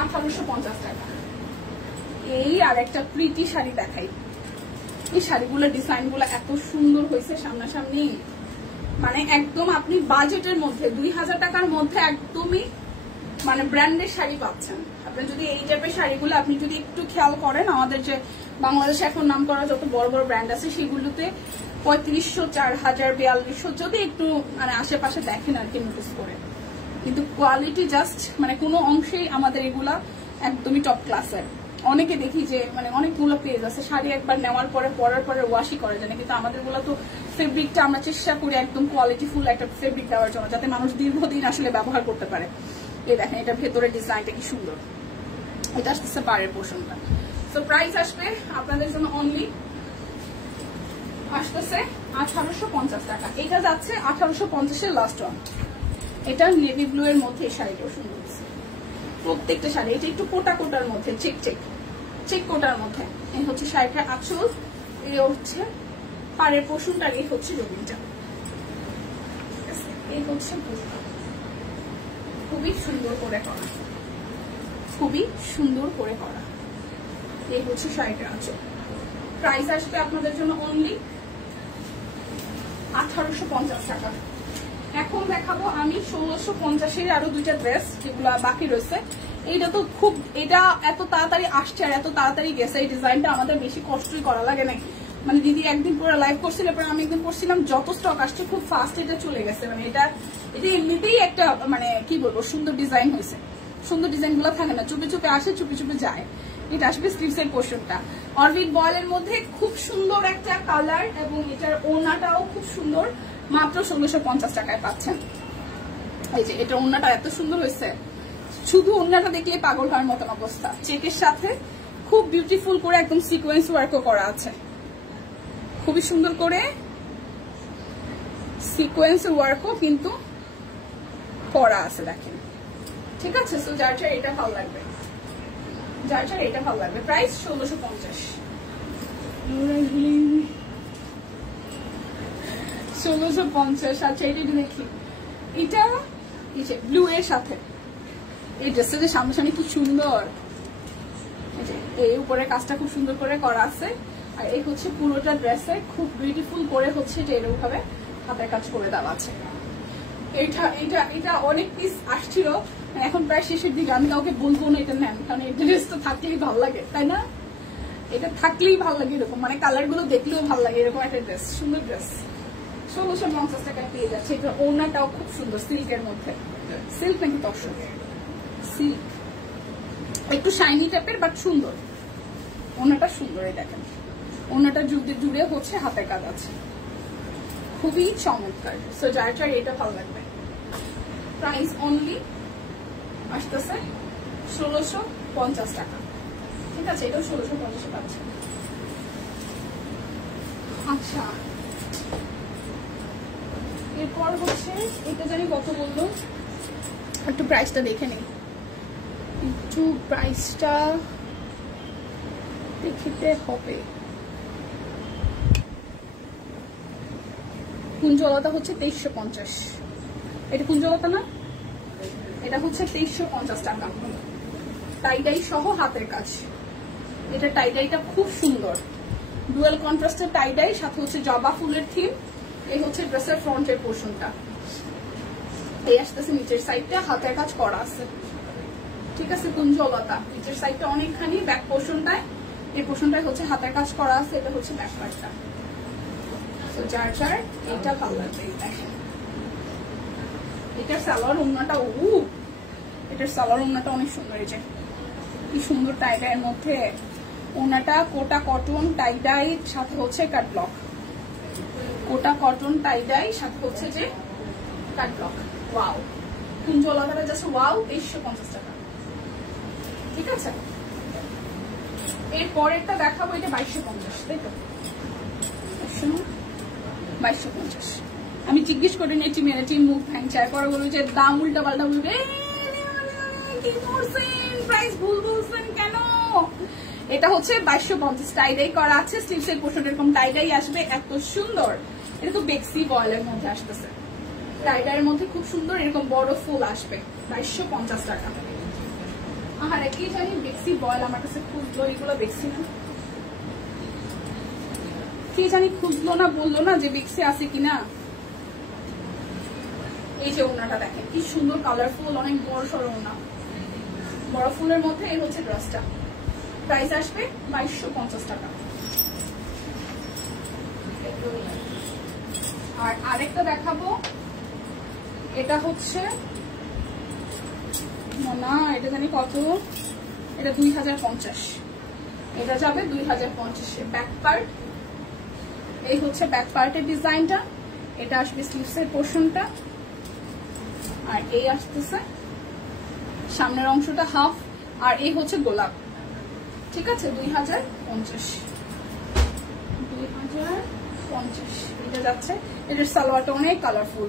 1850 টাকা। এই আর একটা প্রিটি শাড়ি দেখাই। এই শাড়িগুলোর ডিজাইন গুলো এত সুন্দর হয়েছে সামনাসামনি, মানে একদম আপনি বাজেটের মধ্যে 2000 টাকার মধ্যে একদমই মানে ব্র্যান্ডের শাড়ি পাচ্ছেন। আপনি যদি এই টাইপের শাড়িগুলো আপনি যদি একটু খেয়াল করেন, আমাদের যে বাংলাদেশে এখন নাম করা যত বড় বড় ব্র্যান্ড আছে সেগুলোতে 3500, 4000, 4200 যদি একটু মানে আশেপাশে দেখেন আর কি নোটিস করে, কিন্তু কোয়ালিটি জাস্ট মানে কোনো অংশেই আমাদের এগুলা একদমই টপ ক্লাসের। অনেকে দেখি যে মানে অনেকগুলো পেজ আছে শাড়ি একবার নেওয়ার পরে পরার পরে ওয়াশই করে যায় না, কিন্তু আমাদের গুলো তো ফেব্রিকটা আমরা চেষ্টা করি একদম কোয়ালিটিফুল একটা ফেব্রিক দেওয়ার জন্য, যাতে মানুষ দীর্ঘদিন আসলে ব্যবহার করতে পারে। এই দেখেন এটা ভেতরের ডিজাইনটা কি সুন্দর। এটা আসতেছে পাড়ের পোর্শনটা। তো প্রাইস আসবে আপনাদের জন্য অনলি আসতেছে 1850 টাকা। এটা যাচ্ছে 1850-এর লাস্ট ওয়ান। এটা নেভি ব্লু এর মধ্যে এই শাড়িটাও সুন্দর হচ্ছে প্রত্যেকটা শাড়ি। এটা একটু কোটা কোটার মধ্যে চেক কোটার মধ্যে। এই হচ্ছে শাড়িটার আঁচল, এই হচ্ছে পাড়ের পোর্শনটা, এই হচ্ছে রবিনটা, এই হচ্ছে খুবই সুন্দর করে করা, খুবই সুন্দর করে করা। এই হচ্ছে শাড়িটার আঁচল। প্রাইস আসবে আপনাদের জন্য অনলি 1850 টাকা। এখন দেখাবো আমি 1650-এর আরো দুইটা ড্রেস যেগুলো বাকি রয়েছে। এইটা তো খুব, এটা এত তাড়াতাড়ি আসছে আর এত তাড়াতাড়ি গেছে, এই ডিজাইনটা আমাদের বেশি কষ্টই করা লাগে নাকি। মানে দিদি একদিন পুরো লাইভ করছিল, পরে আমি একদিন করছিলাম, যত স্টক আসছে খুব ফাস্ট এটা চলে গেছে। মানে এটা এমনিতেই একটা মানে কি বলবো সুন্দর ডিজাইন হয়েছে। সুন্দর ডিজাইন গুলো থাকে না, চুপে চুপে আসে চুপে চুপে যায়। এটা আসবে স্লিভস এর পোর্শনটা অরবিট বয়েলের মধ্যে, খুব সুন্দর একটা কালার, এবং এটার ওড়নাটাও খুব সুন্দর। মাত্র 1650 টাকায় পাচ্ছেন। এই যে এটা ওড়নাটা এত সুন্দর হয়েছে, শুধু ওড়নাটা দেখলে পাগল হওয়ার মতন অবস্থা। চেকের সাথে খুব বিউটিফুল করে একদম সিকোয়েন্স ওয়ার্কও করা আছে, খুবই সুন্দর করে সিকোয়েন্স ওয়ার্কও কিন্তু করা আছে দেখেন। ঠিক আছে, সো যার যার এটা ভালো লাগবে, যার যার এটা ভালো লাগবে। প্রাইস 1650। 1650। আচ্ছা এটা দেখি, এটা এই যে ব্লু এর সাথে এই ড্রেসটা যে সামনাসামনি কি সুন্দর। এই উপরে কাজটা খুব সুন্দর করে করা আছে, আর এই হচ্ছে পুরোটা ড্রেসে খুব বিউটিফুল করে হচ্ছে যে এরকম ভাবে হাতের কাজ করে দেওয়া আছে। এটা অনেক পিস আসছিল, এখন প্রায় শেষের দিকে। আমি কাউকে বলবো না এটা নেন, কারণ এই ড্রেস তো থাকলেই ভালো লাগে, তাই না? এটা থাকলেই ভালো লাগে এরকম, মানে কালার গুলো দেখলেও ভালো লাগে এরকম একটা ড্রেস, সুন্দর ড্রেস। 1650 টাকায় পেয়ে যাচ্ছে। এটা ওড়নাটাও খুব সুন্দর, সিল্কের মধ্যে। সিল্ক নাকি তসর? সিল্ক, একটু শাইনি টাইপের বাট সুন্দর। ওড়নাটা সুন্দর, এই দেখেন ওড়নাটা জুড়ে হচ্ছে হাতের কাজ আছে, খুবই চমৎকার। সো যার যার এটা ভালো লাগবে। প্রাইস অনলি আসতেছে 1650 টাকা। ঠিক আছে, এটাও 1650 পাচ্ছে। আচ্ছা, এরপর হচ্ছে এটা জানি কত বললো, একটু প্রাইসটা দেখে নিই, একটু প্রাইসটা দেখতে হবে। কুঞ্জলতা হচ্ছে 2350। এটা কুঞ্জলতা না, এটা হচ্ছে 2350 টাকা। টাইডাই সহ হাতের কাজ। এটা টাইডাইটা খুব সুন্দর, ডুয়েল কন্ট্রাস্টের টাইডাই, সাথে হচ্ছে জবা ফুলের থিম। এই হচ্ছে ড্রেসের ফ্রন্টের পোর্শনটা, এই আসতেছে নিচের সাইডটা হাতের কাজ করা আছে। ঠিক আছে, কুঞ্জলতা নিচের সাইডটা অনেকখানি, ব্যাক পোর্শনটায় এই পোর্শনটায় হচ্ছে হাতের কাজ করা আছে। এটা হচ্ছে ব্যাক পার্টটা। যার যার এটা ভালো লাগবে। দেখেন এটার সালোয়ার ওড়নাটা, এটার সালোয়ার ওড়নাটা অনেক সুন্দর। এই যে কি সুন্দর টাইডাইয়ের মধ্যে ওড়নাটা, কোটা কটন টাইডাই, সাথে হচ্ছে cut block. Kota cotton tie dye, সাথে হচ্ছে যে কাট ব্লক। ওয়াও, কুঞ্জলতাটা জাস্ট ওয়াও। 2350 টাকা। ঠিক আছে, এর পরেরটা দেখাবো, এটা 2250, তাই তো? 2250। আমি জিজ্ঞেস করে নেটি মেরেটি মুখ ভ্যাংচার পরে বলবো যে দাম উল্টা পাল্টা বলবে কি করছেন, প্রাইস ভুল বলছেন কেন। এটা হচ্ছে 2250 টাইডাই করা আছে, স্লিভস এর পোর্শন এরকম টাইডাই আসবে, এত সুন্দর। এটা তো বেক্সি বয়েলের মধ্যে আসতেছে, টাইডার মধ্যে খুব সুন্দর এরকম বড় ফুল আসবে, 2250 টাকা। আর কি জানি বেক্সি বয়েল আমার কাছে খুঁজলো, এগুলো বেক্সি না, কি জানি খুঁজলো না, বললো না যে বেক্সি আছে কিনা। এই যে ওনাটা দেখেন কি সুন্দর কালারফুল, অনেক বড় সড়ো ওনা, বড় ফুলের মধ্যে এই হচ্ছে ড্রেসটা, প্রাইস আসবে 2250 টাকা। আর আরেকটা দেখাবো, এটা হচ্ছে না এটা জানি কত, এটা 2050, এটা যাবে 2050। ব্যাক পার্ট, এই হচ্ছে ব্যাক পার্টের ডিজাইনটা, এটা আসবে স্লিভস এর পোর্শনটা, আর এই আসতেছে সামনের অংশটা হাফ, আর এই হচ্ছে গোলাপ, ঠিক আছে 2050 এটা যাচ্ছে। এটার সালোয়ারটা অনেক কালারফুল,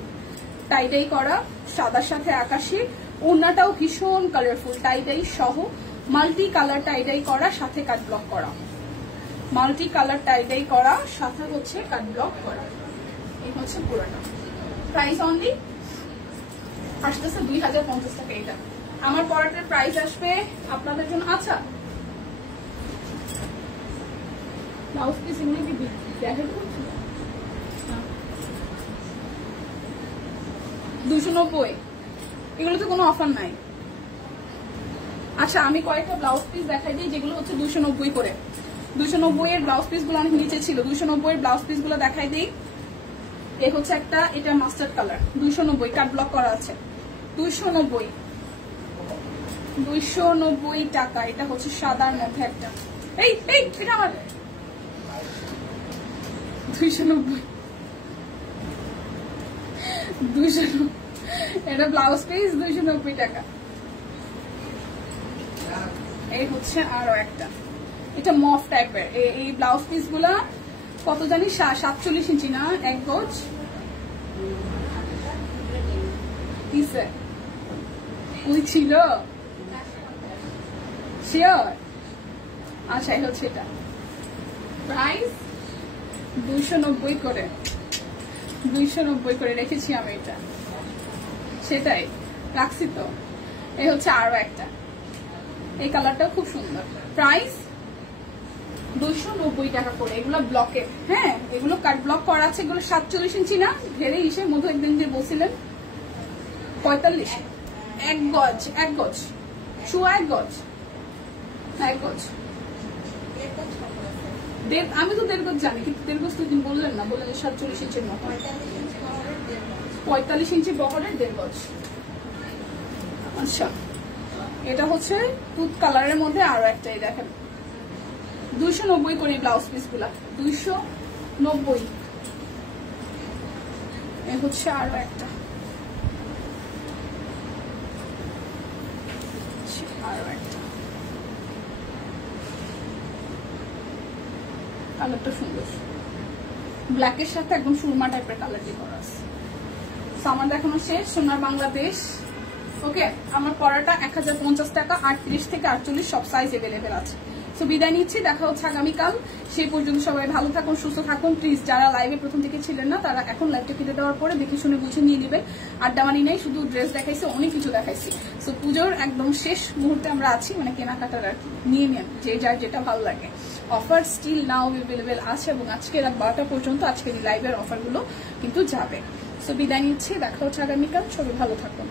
টাইডাই করা, সাদার সাথে আকাশি, ওড়নাটাও ভীষণ কালারফুল, টাইডাই সহ মাল্টি কালার টাইডাই করা, সাথে কাট ব্লক করা, মাল্টি কালার টাইডাই করা, সাথে হচ্ছে কাট ব্লক করা, এই হচ্ছে পুরোটা। প্রাইস অনলি আসতেছে 2050 টাকা। এটা আমার পরাটার প্রাইস আসবে আপনাদের জন্য, আচ্ছা ব্লাউজ পিস এমনি কি দেখে 290, এগুলো তো কোনো অফার নাই। আচ্ছা আমি কয়েকটা ব্লাউজ পিস দেখাই দিই যেগুলো হচ্ছে 290 করে, 290 এর ব্লাউজ পিস গুলো অনেক নিচে ছিল, 290 এর ব্লাউজ পিস গুলো দেখাই দিই। এই হচ্ছে একটা, এটা মাস্টার্ড কালার, 290 কাট ব্লক করা আছে, 290 টাকা। এটা হচ্ছে সাদার মধ্যে একটা, এই এটা আমার 290 এটা ব্লাউজ পিস 290 টাকা। এই হচ্ছে আরো একটা, এটা মফ টাইপের, এই ব্লাউজ পিস গুলা কত জানি 47 ইঞ্চি না, এক গজ কিসে ওই ছিল শিওর। আচ্ছা এই হচ্ছে এটা, প্রাইস 290 করে, 290 করে রেখেছি আমি, এটা সেটাই রাখছি তো। এই হচ্ছে আরো একটা, এই কালারটাও খুব সুন্দর, প্রাইস 290 টাকা করে। এগুলো ব্লকের, হ্যাঁ এগুলো কাট ব্লক করা আছে, এগুলো 47 ইঞ্চি না, ঘেরে ইসে মধু একদিন যে বলছিলেন 45, এক গজ, এক গজ শুয়া, এক গজ, এক গজ, আমি তো 1.5 গজ জানি, কিন্তু 1.5 গজ তো দিন বললেন না, বললেন 47 ইঞ্চির মতো, 45 ইঞ্চি বহরের 1.5 গজ। আচ্ছা এটা হচ্ছে দুধ কালারের মধ্যে আরো একটা, এই দেখেন 290 করে ব্লাউজ পিস গুলা, 290। এই হচ্ছে আরো একটা, আরো একটা কালারটা সুন্দর, ব্ল্যাকের সাথে একদম সুরমা টাইপের কালার দিয়ে করা আছে। আমার দেখানো শেষ, সোনার বাংলাদেশ। ওকে, আমার পরাটা 1050 টাকা, 38 থেকে 48 সব সাইজ এভেলেবেল আছে। সো বিদায় নিচ্ছি, দেখা হচ্ছে আগামীকাল। সেই পর্যন্ত সবাই ভালো থাকুন, সুস্থ থাকুন। প্লিজ যারা লাইভে প্রথম থেকে ছিলেন না তারা এখন লাইভটা কেটে দেওয়ার পরে দেখে শুনে বুঝে নিয়ে নেবেন। আড্ডামানি নেই, শুধু ড্রেস দেখাইছি, অনেক কিছু দেখাইছি। সো পুজোর একদম শেষ মুহূর্তে আমরা আছি, মানে কেনাকাটার আর কি, নিয়ে নেন যে যার যেটা ভালো লাগে। অফার স্টিল নাও এভেলেবেল আছে, এবং আজকে রাত 12টা পর্যন্ত আজকের লাইভের অফারগুলো কিন্তু যাবে। সো বিদায় নিচ্ছি, দেখা হচ্ছে আগামীকাল, সবাই ভালো থাকুন।